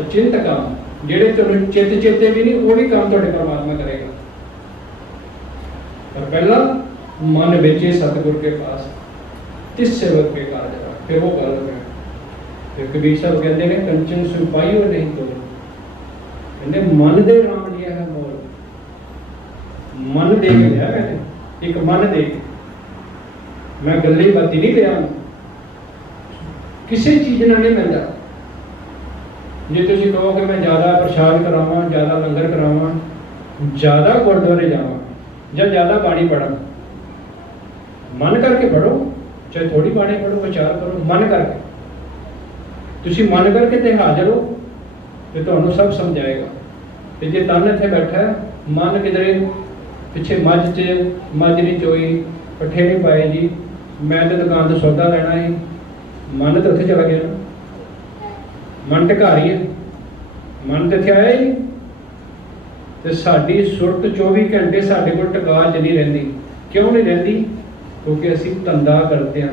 ਅਚਿੰਤ ਕੰਮ, ਜਿਹੜੇ ਤੁਹਾਨੂੰ ਚਿੱਤ ਚੇਤੇ ਵੀ ਨਹੀਂ, ਉਹ ਵੀ ਕੰਮ ਤੁਹਾਡੇ ਪਰਮਾਤਮਾ ਕਰੇਗਾ। ਪਰ ਪਹਿਲਾਂ ਮਨ ਵਿੱਚ ਸਤਿਗੁਰ ਕੇ ਪਾਸ ਤਿਸ ਸੇਵਕ ਕੇ ਕਾਰਜ ਕਰਾ, ਫਿਰ ਉਹ ਗੱਲ ਹੈ। ਫਿਰ ਕਬੀਰ ਸਾਹਿਬ ਕਹਿੰਦੇ ਨੇ ਕੰਚਨ ਸੁਪਾਈਓ ਨਹੀਂ ਤੋਲ। ਕਹਿੰਦੇ ਮਨ ਦੇ ਰਾਮ ਲਿਆ ਹੈ ਮੋਲ। ਮਨ ਦੇ ਕੇ ਲਿਆ ਕਹਿੰਦੇ, ਇੱਕ ਮਨ ਦੇ ਕੇ। ਮੈਂ ਗੱਲੀ ਬਾਤੀ ਨਹੀਂ ਲਿਆ, ਕਿਸੇ ਚੀਜ਼ ਨਾਲ ਨਹੀਂ ਮਿਲਦਾ। ਜੇ ਤੁਸੀਂ ਕਹੋ ਕਿ ਮੈਂ ਜ਼ਿਆਦਾ ਪ੍ਰਸ਼ਾਦ ਕਰਾਵਾਂ, ਜ਼ਿਆਦਾ ਲੰਗਰ ਕਰਾਵਾਂ, ਜ਼ਿਆਦਾ ਗੁਰਦੁਆਰੇ ਜਾਵਾਂ ਜਾਂ ਜ਼ਿਆਦਾ ਬਾਣੀ ਪੜਾਂ, ਮਨ ਕਰਕੇ ਪੜੋ, ਚਾਹੇ ਥੋੜੀ ਬਾਣੀ ਪੜੋ, ਵਿਚਾਰ ਕਰੋ ਮਨ ਕਰਕੇ। ਤੁਸੀਂ ਮਨ ਕਰਕੇ ਤੇ ਹਾਜ਼ਰ ਹੋ ਤੇ ਤੁਹਾਨੂੰ ਸਭ ਸਮਝਾਏਗਾ। ਤੇ ਜੇ ਤਨ ਇੱਥੇ ਬੈਠਾ, ਮਨ ਕਿਧਰੇ ਪਿੱਛੇ ਮੱਝ 'ਚ ਮੱਝ ਨਹੀਂ ਚੋਈ, ਪੱਠੇ ਨਹੀਂ ਪਾਏ ਜੀ, ਮੈਂ ਤਾਂ ਦੁਕਾਨ ਤੋਂ ਸੌਦਾ ਲੈਣਾ ਹੈ, ਮਨ ਤਾਂ ਉੱਥੇ ਚਲਾ ਗਿਆ ਨਾ। ਮਨ ਤੇ ਘਰ ਹੀ ਹੈ, ਮਨ ਤੇ ਇੱਥੇ ਆਇਆ ਹੀ। ਤੇ ਸਾਡੀ ਸੁਰਤ 24 ਘੰਟੇ ਸਾਡੇ ਕੋਲ ਟਿਕਾ 'ਚ ਨਹੀਂ ਰਹਿੰਦੀ। ਕਿਉਂ ਨਹੀਂ ਰਹਿੰਦੀ? ਕਿਉਂਕਿ ਅਸੀਂ ਧੰਦਾ ਕਰਦੇ ਹਾਂ,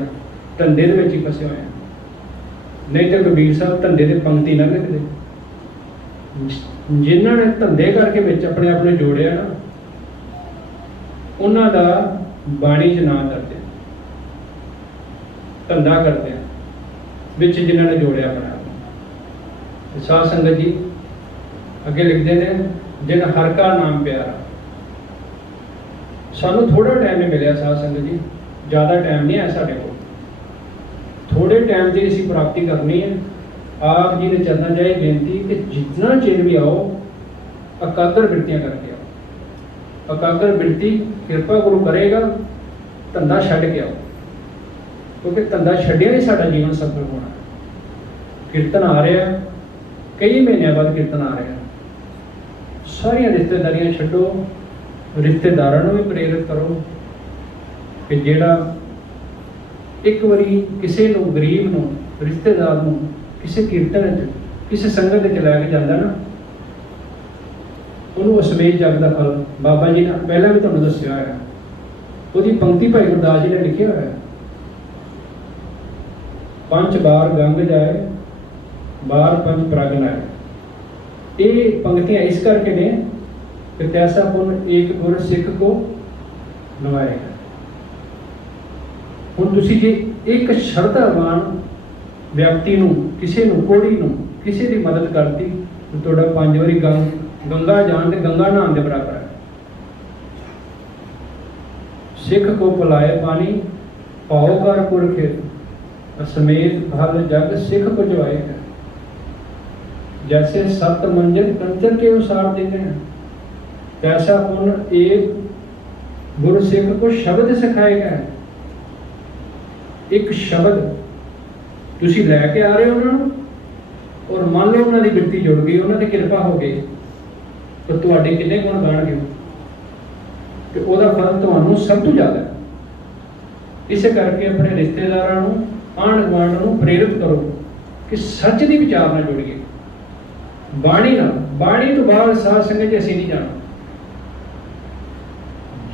ਧੰਦੇ ਦੇ ਵਿੱਚ ਹੀ ਫਸੇ ਹੋਏ ਹਾਂ। ਨਹੀਂ ਤਾਂ ਕਬੀਰ ਸਾਹਿਬ ਧੰਦੇ ਦੇ ਪੰਕਤੀ ਨਾ ਲਿਖਦੇ। ਜਿਨ੍ਹਾਂ ਨੇ ਧੰਦੇ ਕਰਕੇ ਵਿੱਚ ਆਪਣੇ ਆਪ ਨੂੰ ਜੋੜਿਆ ਨਾ, ਉਹਨਾਂ ਦਾ ਬਾਣੀ 'ਚ ਨਾਂ ਕਰਦੇ, ਧੰਦਾ ਕਰਦੇ ਆ ਵਿੱਚ ਜਿਨ੍ਹਾਂ ਨੇ ਜੋੜਿਆ ਆਪਣਾ। ਸਾਧ ਸੰਗਤ ਜੀ ਅੱਗੇ ਲਿਖਦੇ ਨੇ ਜਿਨ ਹਰ ਕਾ ਨਾਮ ਪਿਆਰਾ। ਸਾਨੂੰ ਥੋੜਾ ਟਾਈਮ ਹੀ ਮਿਲਿਆ ਸਾਧ ਸੰਗਤ ਜੀ, ਜ਼ਿਆਦਾ ਟਾਈਮ ਨਹੀਂ ਹੈ ਸਾਡੇ ਕੋਲ। ਥੋੜੇ ਟਾਈਮ ਦੀ ਅਸੀਂ ਪ੍ਰਾਪਤੀ ਕਰਨੀ ਹੈ। ਆਪ ਜੀ ਦੇ ਚਰਨਾਂ 'ਚ ਇਹ ਬੇਨਤੀ ਕਿ ਜਿਤਨਾ ਚਿਰ ਵੀ ਆਓ, ਇਕਾਗਰ ਬਿਰਤੀਆਂ ਕਰਕੇ ਆਓ। ਇਕਾਗਰ ਬਿਰਤੀ ਕਿਰਪਾ ਗੁਰੂ ਕਰੇਗਾ, ਧੰਦਾ ਛੱਡ ਕੇ ਆਓ। ਕਿਉਂਕਿ ਧੰਦਾ ਛੱਡਿਆ ਹੀ ਸਾਡਾ ਜੀਵਨ ਸਫਲ ਹੋਣਾ। ਕੀਰਤਨ ਆ ਰਿਹਾ, ਕਈ ਮਹੀਨਿਆਂ ਬਾਅਦ ਕੀਰਤਨ ਆ ਰਿਹਾ। ਸਾਰੀਆਂ ਰਿਸ਼ਤੇਦਾਰੀਆਂ ਛੱਡੋ, ਰਿਸ਼ਤੇਦਾਰਾਂ ਨੂੰ ਵੀ ਪ੍ਰੇਰਿਤ ਕਰੋ ਕਿ ਜਿਹੜਾ ਇੱਕ ਵਾਰੀ ਕਿਸੇ ਨੂੰ, ਗਰੀਬ ਨੂੰ, ਰਿਸ਼ਤੇਦਾਰ ਨੂੰ ਕਿਸੇ ਕੀਰਤਨ 'ਚ, ਕਿਸੇ ਸੰਗਤ 'ਚ ਲੈ ਕੇ ਜਾਂਦਾ ਨਾ, ਉਹਨੂੰ ਅਸਮੇਤ ਜਗ ਦਾ ਫਲ ਬਾਬਾ ਜੀ ਨੇ ਪਹਿਲਾਂ ਵੀ ਤੁਹਾਨੂੰ ਦੱਸਿਆ ਹੋਇਆ। ਉਹਦੀ ਪੰਕਤੀ ਭਾਈ ਗੁਰਦਾਸ ਜੀ ਨੇ ਲਿਖਿਆ ਹੋਇਆ, ਪੰਜ ਬਾਰ ਗੰਗ ਜਾਏ, ਬਾਰ ਪੰਜ ਪ੍ਰਗ ਨਾਏ। ਇਹ ਪੰਕਤੀਆਂ ਇਸ ਕਰਕੇ ਨੇ ਕਿ ਤੈਸਾ ਪੁਨ ਏਕ ਗੁਰ ਸਿੱਖ ਕੋ ਨਿਭਾਏਗਾ। ਹੁਣ ਤੁਸੀਂ ਜੇ ਇੱਕ ਸ਼ਰਧਾਵਾਨ ਵਿਅਕਤੀ ਨੂੰ, ਕਿਸੇ ਨੂੰ, ਕੋੜੀ ਨੂੰ, ਕਿਸੇ ਦੀ ਮਦਦ ਕਰਤੀ ਤਾਂ ਤੁਹਾਡਾ 5 ਵਾਰੀ ਗੰਗਾ ਜਾਣ ਤੇ ਗੰਗਾ ਨਹਾਉਣ ਦੇ ਬਰਾਬਰ ਹੈ। ਸਿੱਖ ਕੋ ਪਿਲਾਏ ਪਾਣੀ ਪਾਓ ਕਰ ਪੁਰਖੇ ਸਮੇਤ फल जग सिख को जवाएगा। जैसे सत मंजिल कंचन के अनुसार देते हैं, कैसा पुण्य एक गुरु सिख को शब्द सिखाएगा। एक शब्द तुसी लैके आ रहे हो उन्होंने, और मान लो उन्होंने बिरती जुड़ गई, उन्होंने किरपा हो गई, तो तुहाडे किन्ने गुण गाणगे कि ਉਹਦਾ फल ਤੁਹਾਨੂੰ सब तो ज़्यादा है। इस करके अपने रिश्तेदारों ਨੂੰ, ਆਂਢ ਗੁਆਂਢ ਨੂੰ ਪ੍ਰੇਰਿਤ ਕਰੋ ਕਿ ਸੱਚ ਦੀ ਵਿਚਾਰ ਨਾਲ ਜੁੜੀਏ, ਬਾਣੀ ਨਾਲ। ਬਾਣੀ ਤੋਂ ਬਾਅਦ ਸਾਧ ਸੰਗਤ 'ਚ ਅਸੀਂ ਨਹੀਂ ਜਾਣਾ।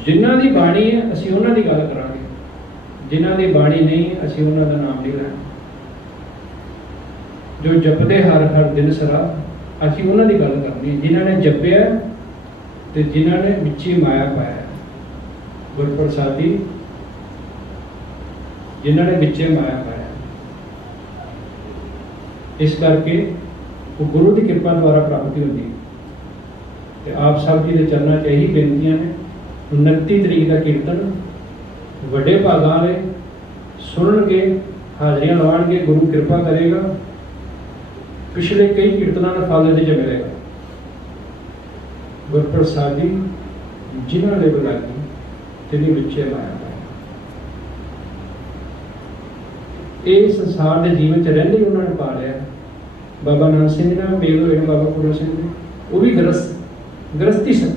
ਜਿਨ੍ਹਾਂ ਦੀ ਬਾਣੀ ਹੈ ਅਸੀਂ ਉਹਨਾਂ ਦੀ ਗੱਲ ਕਰਾਂਗੇ, ਜਿਨ੍ਹਾਂ ਦੀ ਬਾਣੀ ਨਹੀਂ ਅਸੀਂ ਉਹਨਾਂ ਦਾ ਨਾਮ ਨਹੀਂ ਲੈਣਾ। ਜੋ ਜਪਦੇ ਹਰ ਹਰ ਦਿਨ ਸਰਾ ਅਸੀਂ ਉਹਨਾਂ ਦੀ ਗੱਲ ਕਰਨੀ, ਜਿਨ੍ਹਾਂ ਨੇ ਜਪਿਆ ਤੇ ਜਿਨ੍ਹਾਂ ਨੇ ਵਿੱਚੀ ਮਾਇਆ ਪਾਇਆ। ਗੁਰਪ੍ਰਸਾਦੀ जिन्होंने बिचे माया पाया। इस करके वो गुरु की कृपा द्वारा प्राप्ति होती है। आप सब जी के चरणों च यही बेनतियां ने। 29 तरीक का कीर्तन बड़े भागां वाले सुनणगे, हाजरियां लवाणगे, गुरु कृपा करेगा। पिछले कई कीर्तनों का फल इहदे च मिलेगा। गुरप्रसादी जिन्होंने बुलाई तिनी बिचे माया पाया। इस संसार के जीवन च रहिंदे ही उन्होंने पा लिया। बाबा नानक सिंह जी नाल मेल होए, बाबा पूरन सिंह जी वो भी गृहस्थी सन।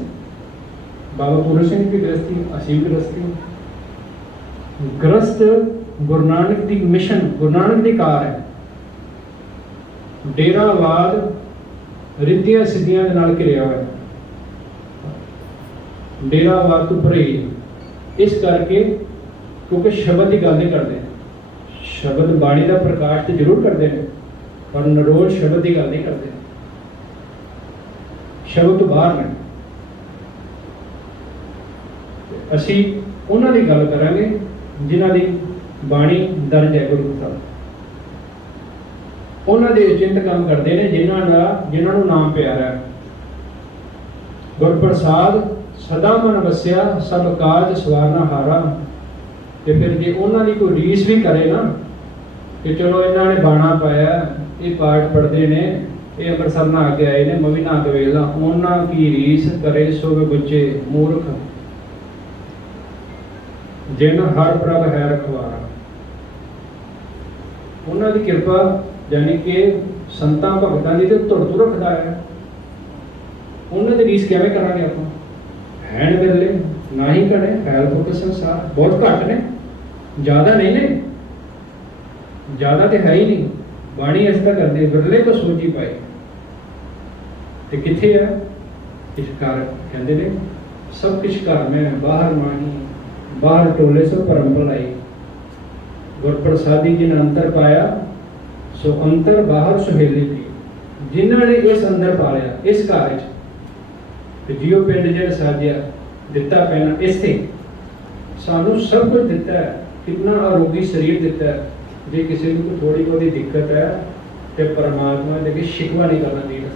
बाबा पूरन सिंह भी गृहस्थी, असीं भी गृहस्थी। गृहस्थ गुरु नानक दी मिशन, गुरु नानक दी कार है। डेरावाद रिद्धियां सिद्धियां दे नाल घिरिया होया, डेरावाद तो परहेज। इस करके क्योंकि शब्द की गल नहीं करते, शब्द बाणी का प्रकाश तो जरूर करते हैं पर नरोज शब्द की गल नहीं करते, शब्द तो बाहर ने। असी उन्हां दी गल करांगे जिन्हां दी बाणी दर्ज है गुरु ग्रंथ। उन्हां दे चिंत काम करते हैं जिन्हां नूं नाम प्यारा है। गुरप्रसाद सदा मन वसिया सब काज सवारना हारा। तो फिर जे उन्हां दी कोई रीस भी करे ना कि चलो इन्होंने बाणा पाया, ये पाठ पढ़ते ने, ये अंमृतसर नहा के आए ने, मैं भी नहा के वेख ला, उन्हां की रीस करे सो बुझे मूर्ख जिन हर प्रभ है रखवारा। उन्हां दी कृपा यानी कि संतां भगतां दी ते धुर तो रखदा है। उन्हां दी रीस किवें करांगे आपां? हैन विरले ना ही कने, फैल फुक संसार बहुत घट ने, ज़्यादा नहीं ने, ज़्यादा तो है ही नहीं। बाणी ऐसा करते विरले को सोची पाए तो किथे है? इस घर कहते ने सब कुछ घर में बाहर माही, बाहर टोले सो परम भलाई। गुरप्रसादी जिन अंतर पाया सो अंतर बाहर सुहेली थी। जिन्होंने इस अंदर पा लिया इस घर च जियो पिंड जो साजिया दिता पैना इसे सानू सब कुछ दिता है। कितना आरोगी शरीर दिता है। जे किसी को थोड़ी बहुत दिक्कत है तो परमात्मा के शिकवा नहीं करना चाहिए,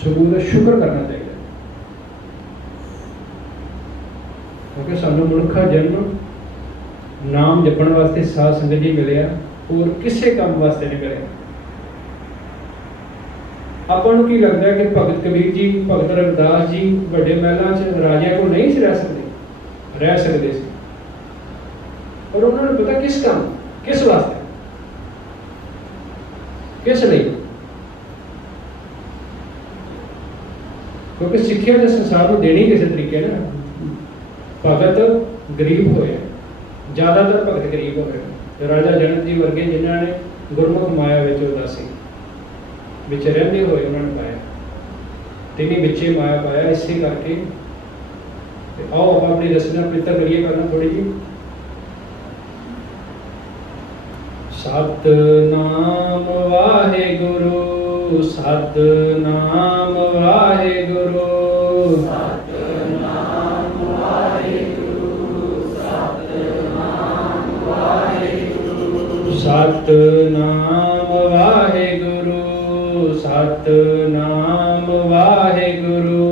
सगों का शुक्र करना चाहिए। क्योंकि सानू मनुखा जन्म नाम जपण वास्ते साध संगत जी मिले और किसी काम वास्ते नहीं मिले। ਆਪਾਂ ਨੂੰ ਕੀ लगता है कि भगत कबीर जी, भगत रविदास जी ਵੱਡੇ ਮਹਿਲਾਂ 'ਚ ਰਾਜਿਆਂ ਕੋਲ नहीं ਸੀ रह सकते सी, और उन्होंने पता किस काम, किस वास्ते, किस लिए? क्योंकि सिक्ख्या तो संसार में देनी किसी तरीके ना। भगत गरीब होए, ज़्यादातर भगत गरीब होए। राजा जनक जी वर्गे जिन्होंने गुरमुख माया विच उदासी विच रहिंदे होए उन्होंने पाया, तिनी विचे माया पाया। इसे करके आओ आप अपनी रचना पवित्र करिए करना थोड़ी जी। सतनाम वाहेगुरु, सतनाम वाहेगुरु, सतनाम वाहेगुरु, सतनाम वाहेगुरु, सतनाम वाहेगुरु,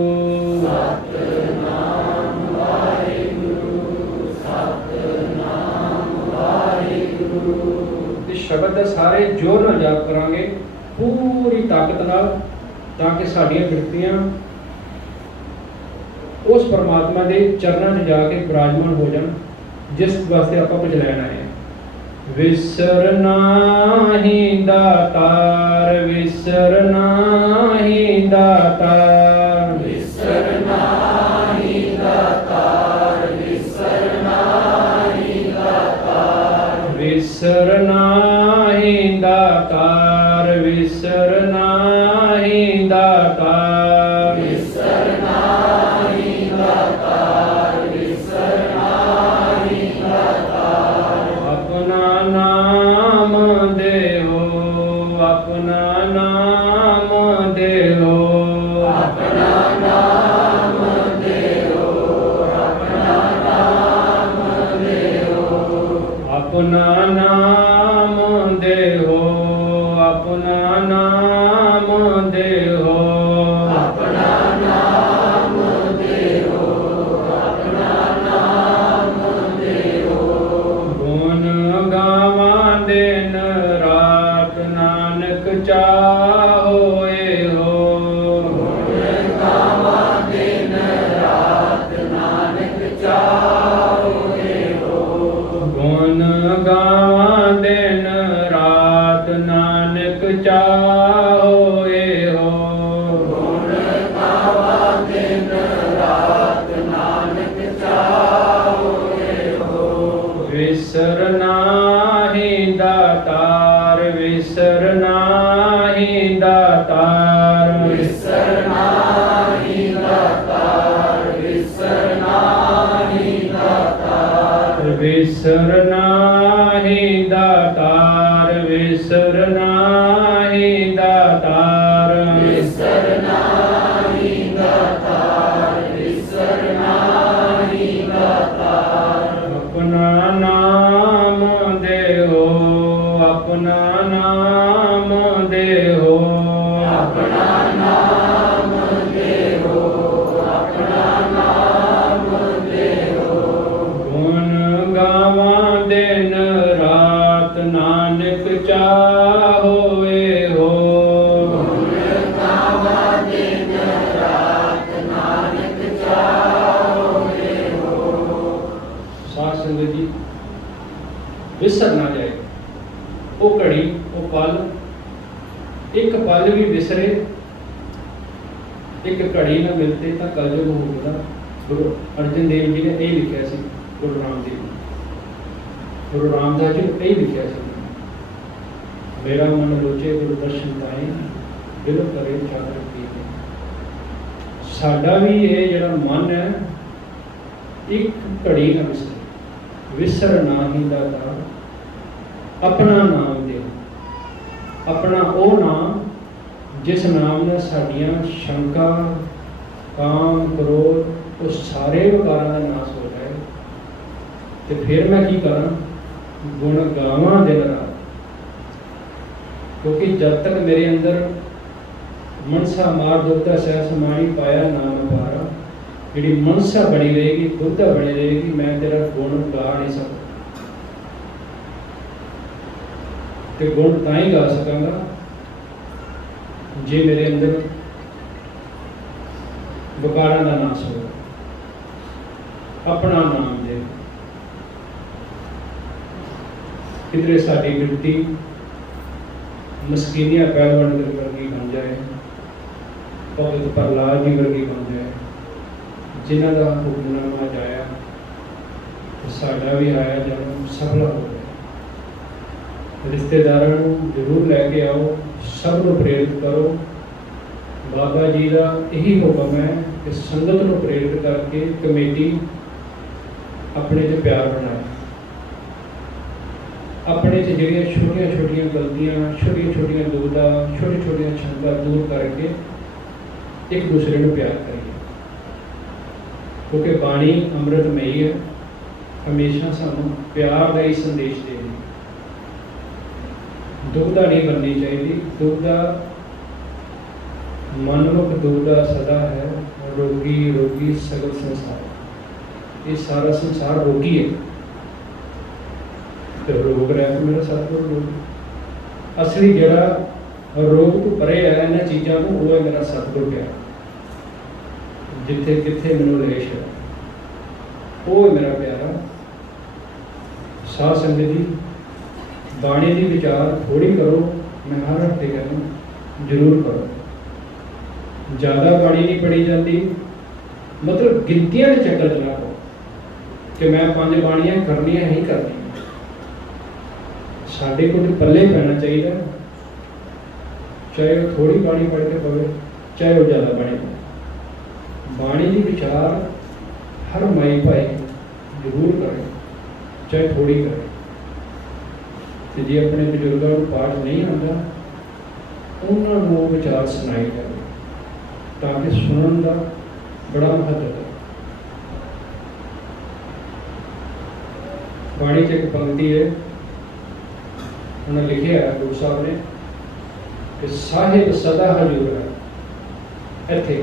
सतनाम वाहेगुरु, सतनाम वाहेगुरु। इस शब्द का सारे जोर नाल जाप करांगे पूरी ताकत नाल, ताकि साडियां बिरतियां उस परमात्मा के चरणों में जाके विराजमान हो जान, जिस वास्ते आप कुछ लैन आए हैं। विसरना ही दातार, विसरना ही दातार, विसरना ही दातार, विसरना ही दातार, विसरना ही दातार, विसरना ही दातार, विसरना ही दातार, विसरना ही दातार। अपना नाम देहो, अपना नाम देहो, अपना नाम देहो, अपना नाम देहो, अपना नाम देहो, अपना नाम देहो, अपना नाम देहो, अपना नाम देहो। गुण गावा दिन रात नानक चाहोए हो, गुण गावा दिन रात नानक चाहोए हो, गुण गावा दिन रात नानक चाहोए हो, गुण गावा दिन रात नानक चाहोए हो। विसरना ही दातार, विसरना ही दातार, विसरना ही दातार, विसरना ही दातार, विसरना ही दातार, विसरना ही दातार, विसरना ही दातार, विसरना ही दातार। अपना नाम देहो, अपना नाम देहो, अपना नाम देहो, अपना नाम देहो। गुण गावा दिन रात नानक चाहोए हो, गुण गावा दिन रात नानक चाहोए हो। साध संगत जी, विसर ना जाए वो घड़ी वो पल, एक पल भी विसरे, एक घड़ी ना मिलते तो कलयुग हो गया। गुरु अर्जन देव जी ने यही लिखा सी, गुरु रामदेव जी, गुरु रामदास जी ने यही लिखा सी, मेरा मन रोचे गुरु दर्शन पाए, दिल करे चादर पीए। साडा भी ये जड़ा मन है एक घड़ी ना विसरे, विसर ना ही दाता, अपना नाम दे, अपना वो नाम जिस नाम ने साडियां शंका काम क्रोध वो सारे विकारां का नाश हो जाए। तो फिर मैं की करा, गुण गावां दिन रात, क्योंकि जब तक मेरे अंदर मनसा मार दुग्धा सह समानी पाया नाम पारा, जी मनसा बनी रहेगी, दुग्धा बनी रहेगी, मैं तेरा गुण गा नहीं सकता। तो गुण तां ही गा सकांगा जे मेरे अंदर विकारां का नाश हो। अपना नाम दे, किधरे साडी बिरती मस्कीनिया पहलवान वर्गी बन जाए, भगत प्रहलाद जी वर्गी बन जाए, जिन्हों का हुक्मनामा जाया तो साडा भी आया जन्म सफल हो गया। रिश्तेदारों जरूर लैके आओ, सब को प्रेरित करो। बाबा जी का यही हुक्म है कि संगत को प्रेरित करके कमेटी अपने च प्यार बनाए, अपने च ਜਿਹੜੀਆਂ छोटिया छोटिया गलतियां, छोटिया छोटिया दुविधा, छोटी छोटिया शंका दूर करके एक दूसरे को प्यार करिए, क्योंकि बाणी अमृतमयी है, हमेशा सानू प्यार का ही संदेश दे रही। दुविधा नहीं बननी चाहिए। दुविधा मनमुख दुविधा सदा है, रोगी रोगी सगल संसार। ये सारा संसार रोगी है, तो रोग रहा है मेरा सतगुरु रोग। असली जड़ा रोग तो परे है इन्होंने चीज़ों को, वो है मेरा सतगुरु प्यार। जिथे किथे मैनू लेश है, वो है मेरा प्यारा। साध संगत जी, बाणी की विचार थोड़ी करो, मैं हर हफ्ते कहना जरूर करो। ज़्यादा बाणी नहीं पढ़ी जाती, मतलब गिनतियां के चक्कर च ना पाओ कि मैं 5 बाणियां करनियां ही करनियां। साढ़े को तो पल्ले पैना चाहिए, चाहे वो थोड़ी बाणी पढ़ के पवे, चाहे वो ज़्यादा बाणी पढ़े। बाणी की विचार हर माई भाई जरूर करें, चाहे थोड़ी करें। तो जे अपने बजुर्गों को पाठ नहीं आता, उन्होंने विचार सुनाई जाए, ताकि सुनने का बड़ा महत्व है। बाणी च एक पंक्ति है, उन्हें लिखे है गुरु साहब ने कि साहिब सदा हजूर है, इत्थे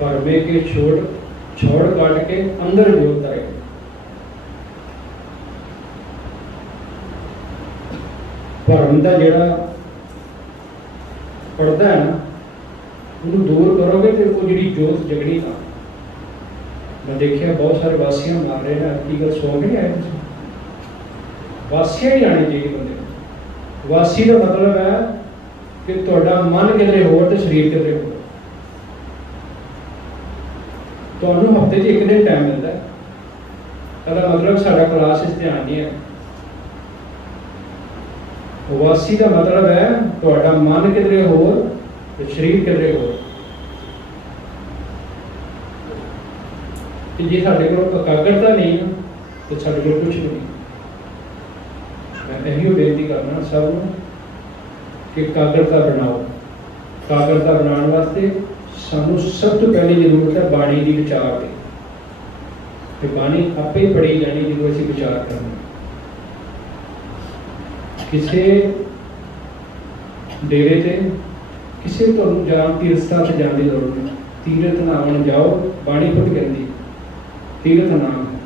परमे के छोड़ काट के अंदर जोत आए। भरम का जोड़ा पड़ता है ना, उन्हें दूर करोगे तो वो जी जोत जगनी था। मैं देखिया बहुत सारे वासियां मार रहे हैं, की गल सौ नहीं आए, वासियां ही आने चाहिए बंदे। वासी का मतलब है कि तुहाडा मन किधरे होर ते शरीर किधरे होर। तो हफ्ते एक दिन टाइम मिलता है, अगर मतलब साडा क्लास ध्यान नहीं है। वासी का मतलब है तुहाडा मन किधरे होर ते शरीर किधरे होर। जे साडे कोल एकाग्रता नहीं है तो साडे कोल कुछ नहीं। मैं यही बेनती करना सब कि एकाग्रता बनाओ। एकाग्रता बनाने वास्ते सानू सब तो पहली जरूरत है बाणी की विचार की। तो बाणी आपे ही पढ़ी जानी जो असीं विचार करना। किसी डेरे से किसी तो जान तीर्थ स्थान से जाने की जरूरत नहीं। तीर्थ नहावन जाओ, बाणी खुद कहती तीर्थ नाम है।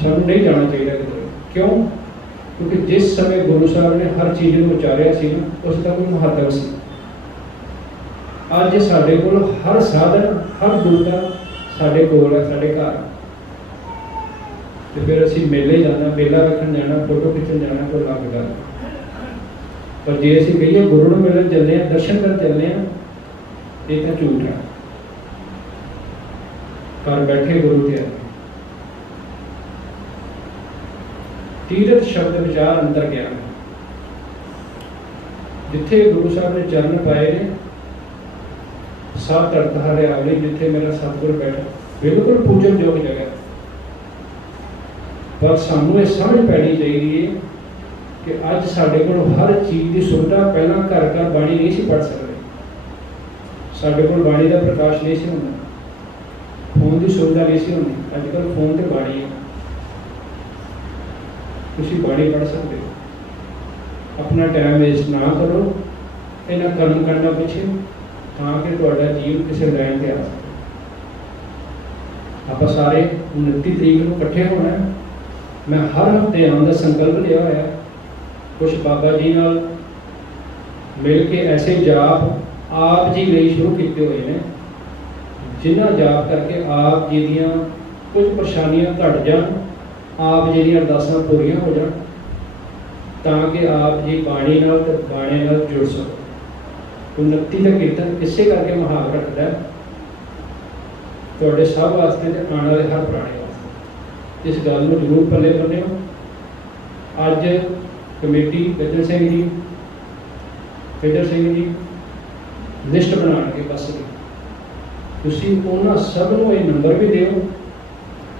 सानू नहीं जाना चाहिए किधर। क्यों? क्योंकि जिस समय गुरु साहब ने हर चीज़ को उचारिया सी ना, उसका कोई महत्व सी। अज साडे कोल हर साधन हर दूता साडे कोल है, साडे घर। तो फिर असीं मेले जाना, मेला वेखण जाना, फोटो खिंचण जाना, कोई अलग गल। पर जे असीं कहिए गुरु नूं मिलण चलने, दर्शन कर चलने, ये तो झूठ है। घर बैठे गुरु के तीर्थ शब्द विचार अंतर ज्ञान। जिथे गुरु साहब ने चरण पाए ने, सात धरत हरियावली, जिथे मेरा सतगुर बैठा, बिल्कुल पूजन योग जगह। पर सानू ये समझ पैनी चाहिए कि अज साडे कोल हर चीज़ की सुविधा। पहला घर घर बाणी नहीं सी पढ़ सकते, साडे कोल बाणी का प्रकाश नहीं सी होंदा, फोन की सुविधा नहीं सी होंदी। अजकल फोन तो बाणी है, तुसीं बाणी पढ़ सकते हो। अपना टाइम वेस्ट ना करो इन्हां कर्म करना पिछे, ताकि तुहाडा जीवन किसी लाइन पर आ सके। आप सारे 29 तरीक को इकट्ठे होना है। मैं हर हफ्ते आने का संकल्प लिया होया। कुछ बाबा जी नाल मिल के ऐसे जाप आप जी लिए शुरू किए हुए हैं, जिन्हें जाप करके आप जी दियाँ कुछ परेशानियां घट जान, आप जी दियां अरदासां पूरियां हो जान, ताकि आप जी बाणी नाल ते बाणे नाल जुड़ सको। 29 का कीर्तन इसे करके महाव रखता है, तुहाडे सब वास्ते ते आने वाले हर प्राणी वास्ते। इस गल में जरूर पल्ले बन्निओ। अज कमेटी गजल सिंह जी, फिडर सिंह जी लिस्ट बनाने बस की, तुसीं उन्हां सब नूं ये नंबर भी दिओ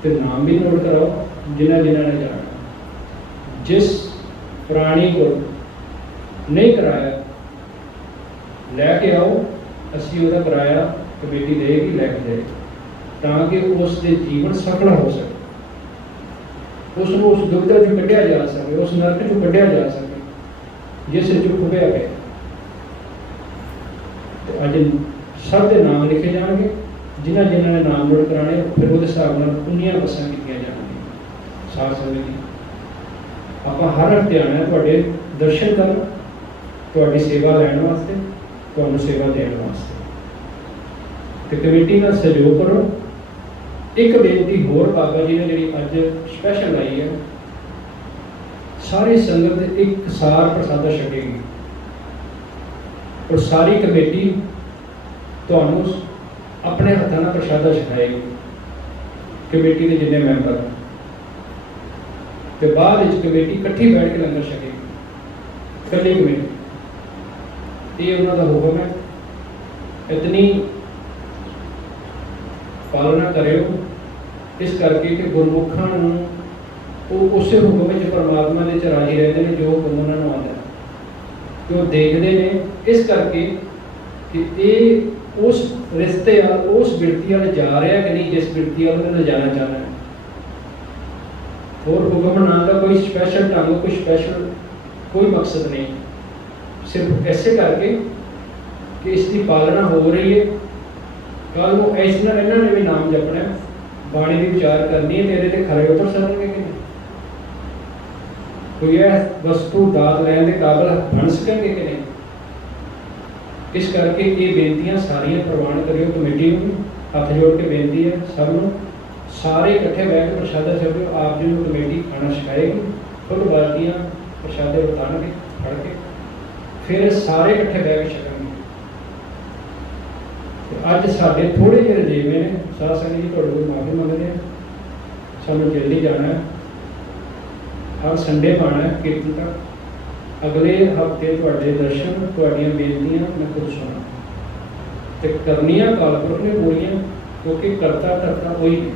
ते नाम भी नोट कराओ जिन्हां जिन्हां ने जाना। जिस प्राणी को नहीं कराया लैके आओ, असीं उहदा किराया कमेटी देगी लैके जाए, ताकि उसके जीवन सफल हो सके। ਉਸ ਨੂੰ ਉਸ ਦੁਬਿਧਾ 'ਚੋਂ ਕੱਢਿਆ ਜਾ ਸਕੇ, ਉਸ ਨਰਕ 'ਚੋਂ ਕੱਢਿਆ ਜਾ ਸਕੇ ਜਿਸ ਵਿੱਚ ਉਹ ਖੁੱਭਿਆ ਪਿਆ। ਤੇ ਅੱਜ ਸਭ ਦੇ ਨਾਮ ਲਿਖੇ ਜਾਣਗੇ, ਜਿਨ੍ਹਾਂ ਜਿਨ੍ਹਾਂ ਨੇ ਨਾਮ ਨੋਟ ਕਰਾਣੇ, ਫਿਰ ਉਹਦੇ ਹਿਸਾਬ ਨਾਲ ਉਨੀਆਂ ਬੱਸਾਂ ਕੀਤੀਆਂ ਜਾਣਗੀਆਂ। ਸਾਧ ਸੰਗਤ ਜੀ, ਆਪਾਂ ਹਰ ਹਫ਼ਤੇ ਆਉਣਾ ਹੈ ਤੁਹਾਡੇ ਦਰਸ਼ਨ ਕਰਨ, ਤੁਹਾਡੀ ਸੇਵਾ ਲੈਣ ਵਾਸਤੇ, ਤੁਹਾਨੂੰ ਸੇਵਾ ਦੇਣ ਵਾਸਤੇ। ਤੇ ਕਮੇਟੀ ਨਾਲ ਸਹਿਯੋਗ ਕਰੋ। ਇੱਕ ਬੇਨਤੀ ਹੋਰ ਬਾਬਾ ਜੀ ਨੇ ਜਿਹੜੀ ਅੱਜ ਸਪੈਸ਼ਲ ਲਾਈ ਹੈ, ਸਾਰੀ ਸੰਗਤ ਇੱਕ ਸਾਰ ਪ੍ਰਸਾਦਾ ਛਕੇਗੀ ਔਰ ਸਾਰੀ ਕਮੇਟੀ ਤੁਹਾਨੂੰ ਆਪਣੇ ਹੱਥਾਂ ਨਾਲ ਪ੍ਰਸ਼ਾਦਾ ਛਕਾਏਗੀ, ਕਮੇਟੀ ਦੇ ਜਿੰਨੇ ਮੈਂਬਰ। ਤੇ ਬਾਅਦ ਵਿੱਚ ਕਮੇਟੀ ਇਕੱਠੀ ਬੈਠ ਕੇ ਲੰਗਰ ਛਕੇਗੀ, ਇਕੱਲੀ ਕਮੇਟੀ। ਇਹ ਉਹਨਾਂ ਦਾ ਹੁਕਮ ਹੈ, ਇਤਨੀ ਪਾਲਣਾ ਕਰਿਓ। ਇਸ ਕਰਕੇ ਕਿ ਗੁਰਮੁਖਾਂ ਨੂੰ ਉਹ ਉਸੇ ਹੁਕਮ ਵਿੱਚ ਪਰਮਾਤਮਾ ਦੇ 'ਚ ਰਾਜੀ ਰਹਿੰਦੇ ਨੇ ਜੋ ਹੁਕਮ ਉਹਨਾਂ ਨੂੰ ਆਉਂਦਾ, ਕਿ ਉਹ ਦੇਖਦੇ ਨੇ। ਇਸ ਕਰਕੇ ਕਿ ਇਹ ਉਸ ਰਿਸ਼ਤੇ ਵੱਲ, ਉਸ ਬਿਰਤੀ ਵੱਲ ਜਾ ਰਿਹਾ ਕਿ ਨਹੀਂ ਜਿਸ ਬਿਰਤੀ ਵੱਲ ਉਹਨੇ ਜਾਣਾ ਚਾਹੁੰਦਾ ਹੈ। ਹੋਰ ਹੁਕਮ ਮਨਾਉਣ ਦਾ ਕੋਈ ਸਪੈਸ਼ਲ ਢੰਗ, ਕੋਈ ਸਪੈਸ਼ਲ ਕੋਈ ਮਕਸਦ ਨਹੀਂ, ਸਿਰਫ ਐਸੇ ਕਰਕੇ ਕਿ ਇਸ ਦੀ ਪਾਲਣਾ ਹੋ ਰਹੀ ਹੈ। ਕੱਲ੍ਹ ਨੂੰ ਇਸ ਨਾਲ ਇਹਨਾਂ ਨੇ ਵੀ ਨਾਮ ਜਪਣਾ, ਬਾਣੀ ਦੀ ਵਿਚਾਰ ਕਰਨੀ ਹੈ, ਤੇਰੇ ਤੇ ਖਰੇ ਉਤਰ ਸਕਣਗੇ ਕਿ ਨਹੀਂ? ਕੋਈ ਇਹ ਵਸਤੂ ਦਾਤ ਲੈਣ ਦੇ ਕਾਬਲ ਬਣ ਸਕਣਗੇ ਕਿ ਨਹੀਂ? ਇਸ ਕਰਕੇ ਇਹ ਬੇਨਤੀਆਂ ਸਾਰੀਆਂ ਪ੍ਰਵਾਨ ਕਰਿਓ। ਕਮੇਟੀ ਨੂੰ ਹੱਥ ਜੋੜ ਕੇ ਬੇਨਤੀ ਹੈ ਸਭ ਨੂੰ, ਸਾਰੇ ਇਕੱਠੇ ਬਹਿ ਕੇ ਪ੍ਰਸ਼ਾਦਾ ਛਕੋ। ਆਪ ਜੀ ਨੂੰ ਕਮੇਟੀ ਖਾਣਾ ਛਕਾਏਗੀ, ਖੁਦ ਬਾਲਟੀਆਂ ਪ੍ਰਸ਼ਾਦੇ ਵਰਤਾਉਣਗੇ ਫੜ ਕੇ, ਫਿਰ ਸਾਰੇ ਇਕੱਠੇ ਬਹਿ ਕੇ ਛਕਣਗੇ। ਅੱਜ ਸਾਡੇ ਥੋੜੇ ਜਿਹੇ ਰਜੇਵੇਂ ਨੇ, ਸਾਧ ਸੰਗਤ ਜੀ ਤੁਹਾਡੇ ਕੋਲ ਮਾਫੀ ਮੰਗਦੇ ਹਾਂ। ਸਾਨੂੰ ਜਲਦੀ ਜਾਣਾ ਹੈ, ਹਰ ਸੰਡੇ ਪਾਉਣਾ ਹੈ ਕੀਰਤਨ ਤੱਕ। ਅਗਲੇ ਹਫ਼ਤੇ ਤੁਹਾਡੇ ਦਰਸ਼ਨ, ਤੁਹਾਡੀਆਂ ਬੇਨਤੀਆਂ ਮੈਂ ਖੁਦ ਸੁਣਾ ਤੇ ਕਰਨੀਆਂ ਅਕਾਲ ਪੁਰਖ ਨੇ ਪੂਰੀਆਂ, ਕਿਉਂਕਿ ਕਰਤਾ ਧਰਤਾ ਕੋਈ ਨਹੀਂ,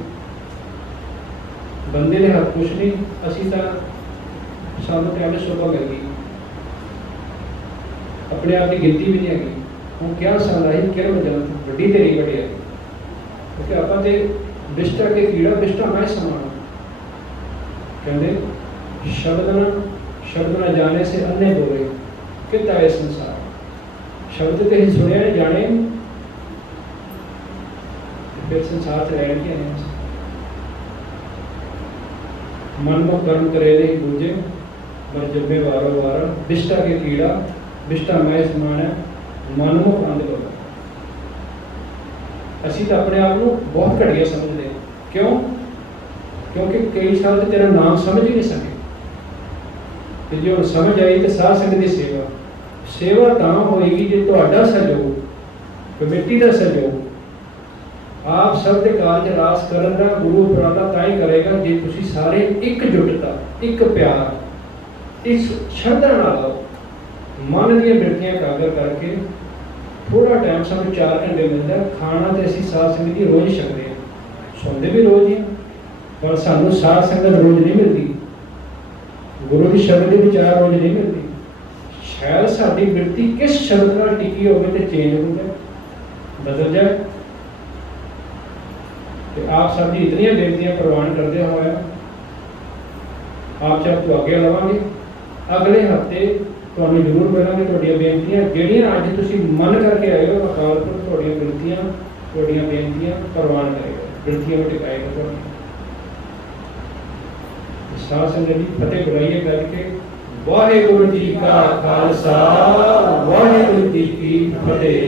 ਬੰਦੇ ਦੇ ਹੱਥ ਕੁਛ ਨਹੀਂ। ਅਸੀਂ ਤਾਂ ਸਾਨੂੰ ਟਾਈਮ ਦੀ ਸੋਭਾ ਮਿਲ ਗਈ, ਆਪਣੇ ਆਪ ਦੀ ਗਿਣਤੀ ਵੀ ਨਹੀਂ ਹੈਗੀ। ਹੁਣ ਕਿਆ ਸੰਦਾ ਹੀ ਕਿਹੜਾ ਜਨ ਵੱਡੀ ਤੇਰੀ ਵਡਿਆ, ਕਿਉਂਕਿ ਆਪਾਂ ਤੇ ਬਿਸ਼ਟਾ ਕੇ ਕੀੜਾ, ਬਿਸ਼ਟਾ ਮੈਂ ਸਮਾਣਾ। ਕਹਿੰਦੇ ਸ਼ਬਦ ਨਾ ਜਾਣੇ ਸੇ ਅੰਨੇ ਹੋਏ ਕਿਤਾ ਇਹ ਸੰਸਾਰ। ਸ਼ਬਦ ਤੇ ਹੀ ਸੁਣਿਆ ਨਹੀਂ, ਜਾਣੇ ਫਿਰ ਸੰਸਾਰ 'ਚ ਰਹਿਣ ਕੇ ਆਏ। ਮਨਮੁਖ ਕਰਮ ਕਰੇ ਦੇ ਦੂਜੇ ਪਰ ਜੱਬੇ ਵਾਰੋ ਵਾਰ, ਬਿਸ਼ਟਾ ਕੇ ਕੀੜਾ ਬਿਸ਼ਟਾ ਮੈਂ ਸਮਾਣਾ, ਮਨਮੁਖ ਅੰਧ ਲੋਕ। ਅਸੀਂ ਤਾਂ ਆਪਣੇ ਆਪ ਨੂੰ ਬਹੁਤ ਘਟੀਆ ਸਮਝਦੇ ਹਾਂ। ਕਿਉਂ? ਕਿਉਂਕਿ ਕਈ ਸਾਲ ਤੇ ਤੇਰਾ ਨਾਮ ਸਮਝ ਹੀ ਨਹੀਂ ਸਕੇ, ਤੇ ਜੇ ਹੁਣ ਸਮਝ ਆਈ ਤੇ ਸਾਧ ਸੰਗਤ ਦੀ ਸੇਵਾ ਤਾਂ ਹੋਏਗੀ ਜੇ ਤੁਹਾਡਾ ਸਹਿਯੋਗ, ਕਮੇਟੀ ਦਾ ਸਹਿਯੋਗ, ਆਪ ਸਭ ਦੇ ਕਾਰਜ ਰਾਸ ਕਰਨ ਦਾ ਗੁਰੂ ਉਪਰਾਲਾ ਤਾਂ ਹੀ ਕਰੇਗਾ ਜੇ ਤੁਸੀਂ ਸਾਰੇ ਇਕਜੁੱਟਤਾ, ਇੱਕ ਪਿਆਰ, ਇਸ ਸ਼ਰਧਾ ਨਾਲ ਮਨ ਦੀਆਂ ਬਿਰਤੀਆਂ ਇਕਾਗਰ ਕਰਕੇ। ਥੋੜਾ ਟਾਈਮ ਸਾਨੂੰ 4 ਘੰਟੇ ਮਿਲਦਾ, ਖਾਣਾ ਤੇ ਅਸੀਂ ਸਾਧ ਸੰਗਤ ਦੀ ਰੋਜ਼ ਛਕਦੇ ਹਾਂ, ਸੌਂਦੇ ਵੀ ਰੋਜ਼ ਹੀ, ਪਰ ਸਾਨੂੰ ਸਾਧ ਸੰਗਤ ਰੋਜ਼ ਨਹੀਂ ਮਿਲਦੀ, ਗੁਰੂ ਦੀ ਸ਼ਬਦ ਦੇ ਵਿਚਾਰ ਰੋਜ਼ ਨਹੀਂ ਮਿਲਦੀ। ਸ਼ਾਇਦ ਸਾਡੀ ਬਿਰਤੀ ਕਿਸ ਸ਼ਬਦ ਨਾਲ ਟਿਕੀ ਹੋਵੇ ਤੇ ਚੇਂਜ ਹੋ ਜਾਏ, ਬਦਲ ਜਾਏ। ਤੇ ਆਪ ਸਭ ਦੀ ਇਤਨੀਆਂ ਬੇਨਤੀਆਂ ਪ੍ਰਵਾਨ ਕਰਦੇ ਹੋਏ ਆਪ ਜਦ ਤੋਂ ਅੱਗੇ ਲਵਾਂਗੇ। ਅਗਲੇ ਹਫ਼ਤੇ ਤੁਹਾਨੂੰ ਜ਼ਰੂਰ ਮਿਲਾਂਗੇ। ਤੁਹਾਡੀਆਂ ਬੇਨਤੀਆਂ ਜਿਹੜੀਆਂ ਅੱਜ ਤੁਸੀਂ ਮਨ ਕਰਕੇ ਆਏ ਹੋ, ਅਕਾਲ ਪੁਰਖ ਤੁਹਾਡੀਆਂ ਬੇਨਤੀਆਂ, ਤੁਹਾਡੀਆਂ ਬੇਨਤੀਆਂ ਪ੍ਰਵਾਨ ਕਰੇਗਾ, ਬੇਨਤੀਆਂ ਵਿੱਚ ਟਿਕਾਏਗਾ ਤੁਹਾਡੀ। ਸਾਧ ਸੰਗਤ ਜੀ ਫਤਿਹ ਬੁਲਾਈਏ ਕਰਕੇ। ਵਾਹਿਗੁਰੂ ਜੀ ਕਾ ਖਾਲਸਾ, ਵਾਹਿਗੁਰੂ ਜੀ ਕੀ ਫਤਿਹ।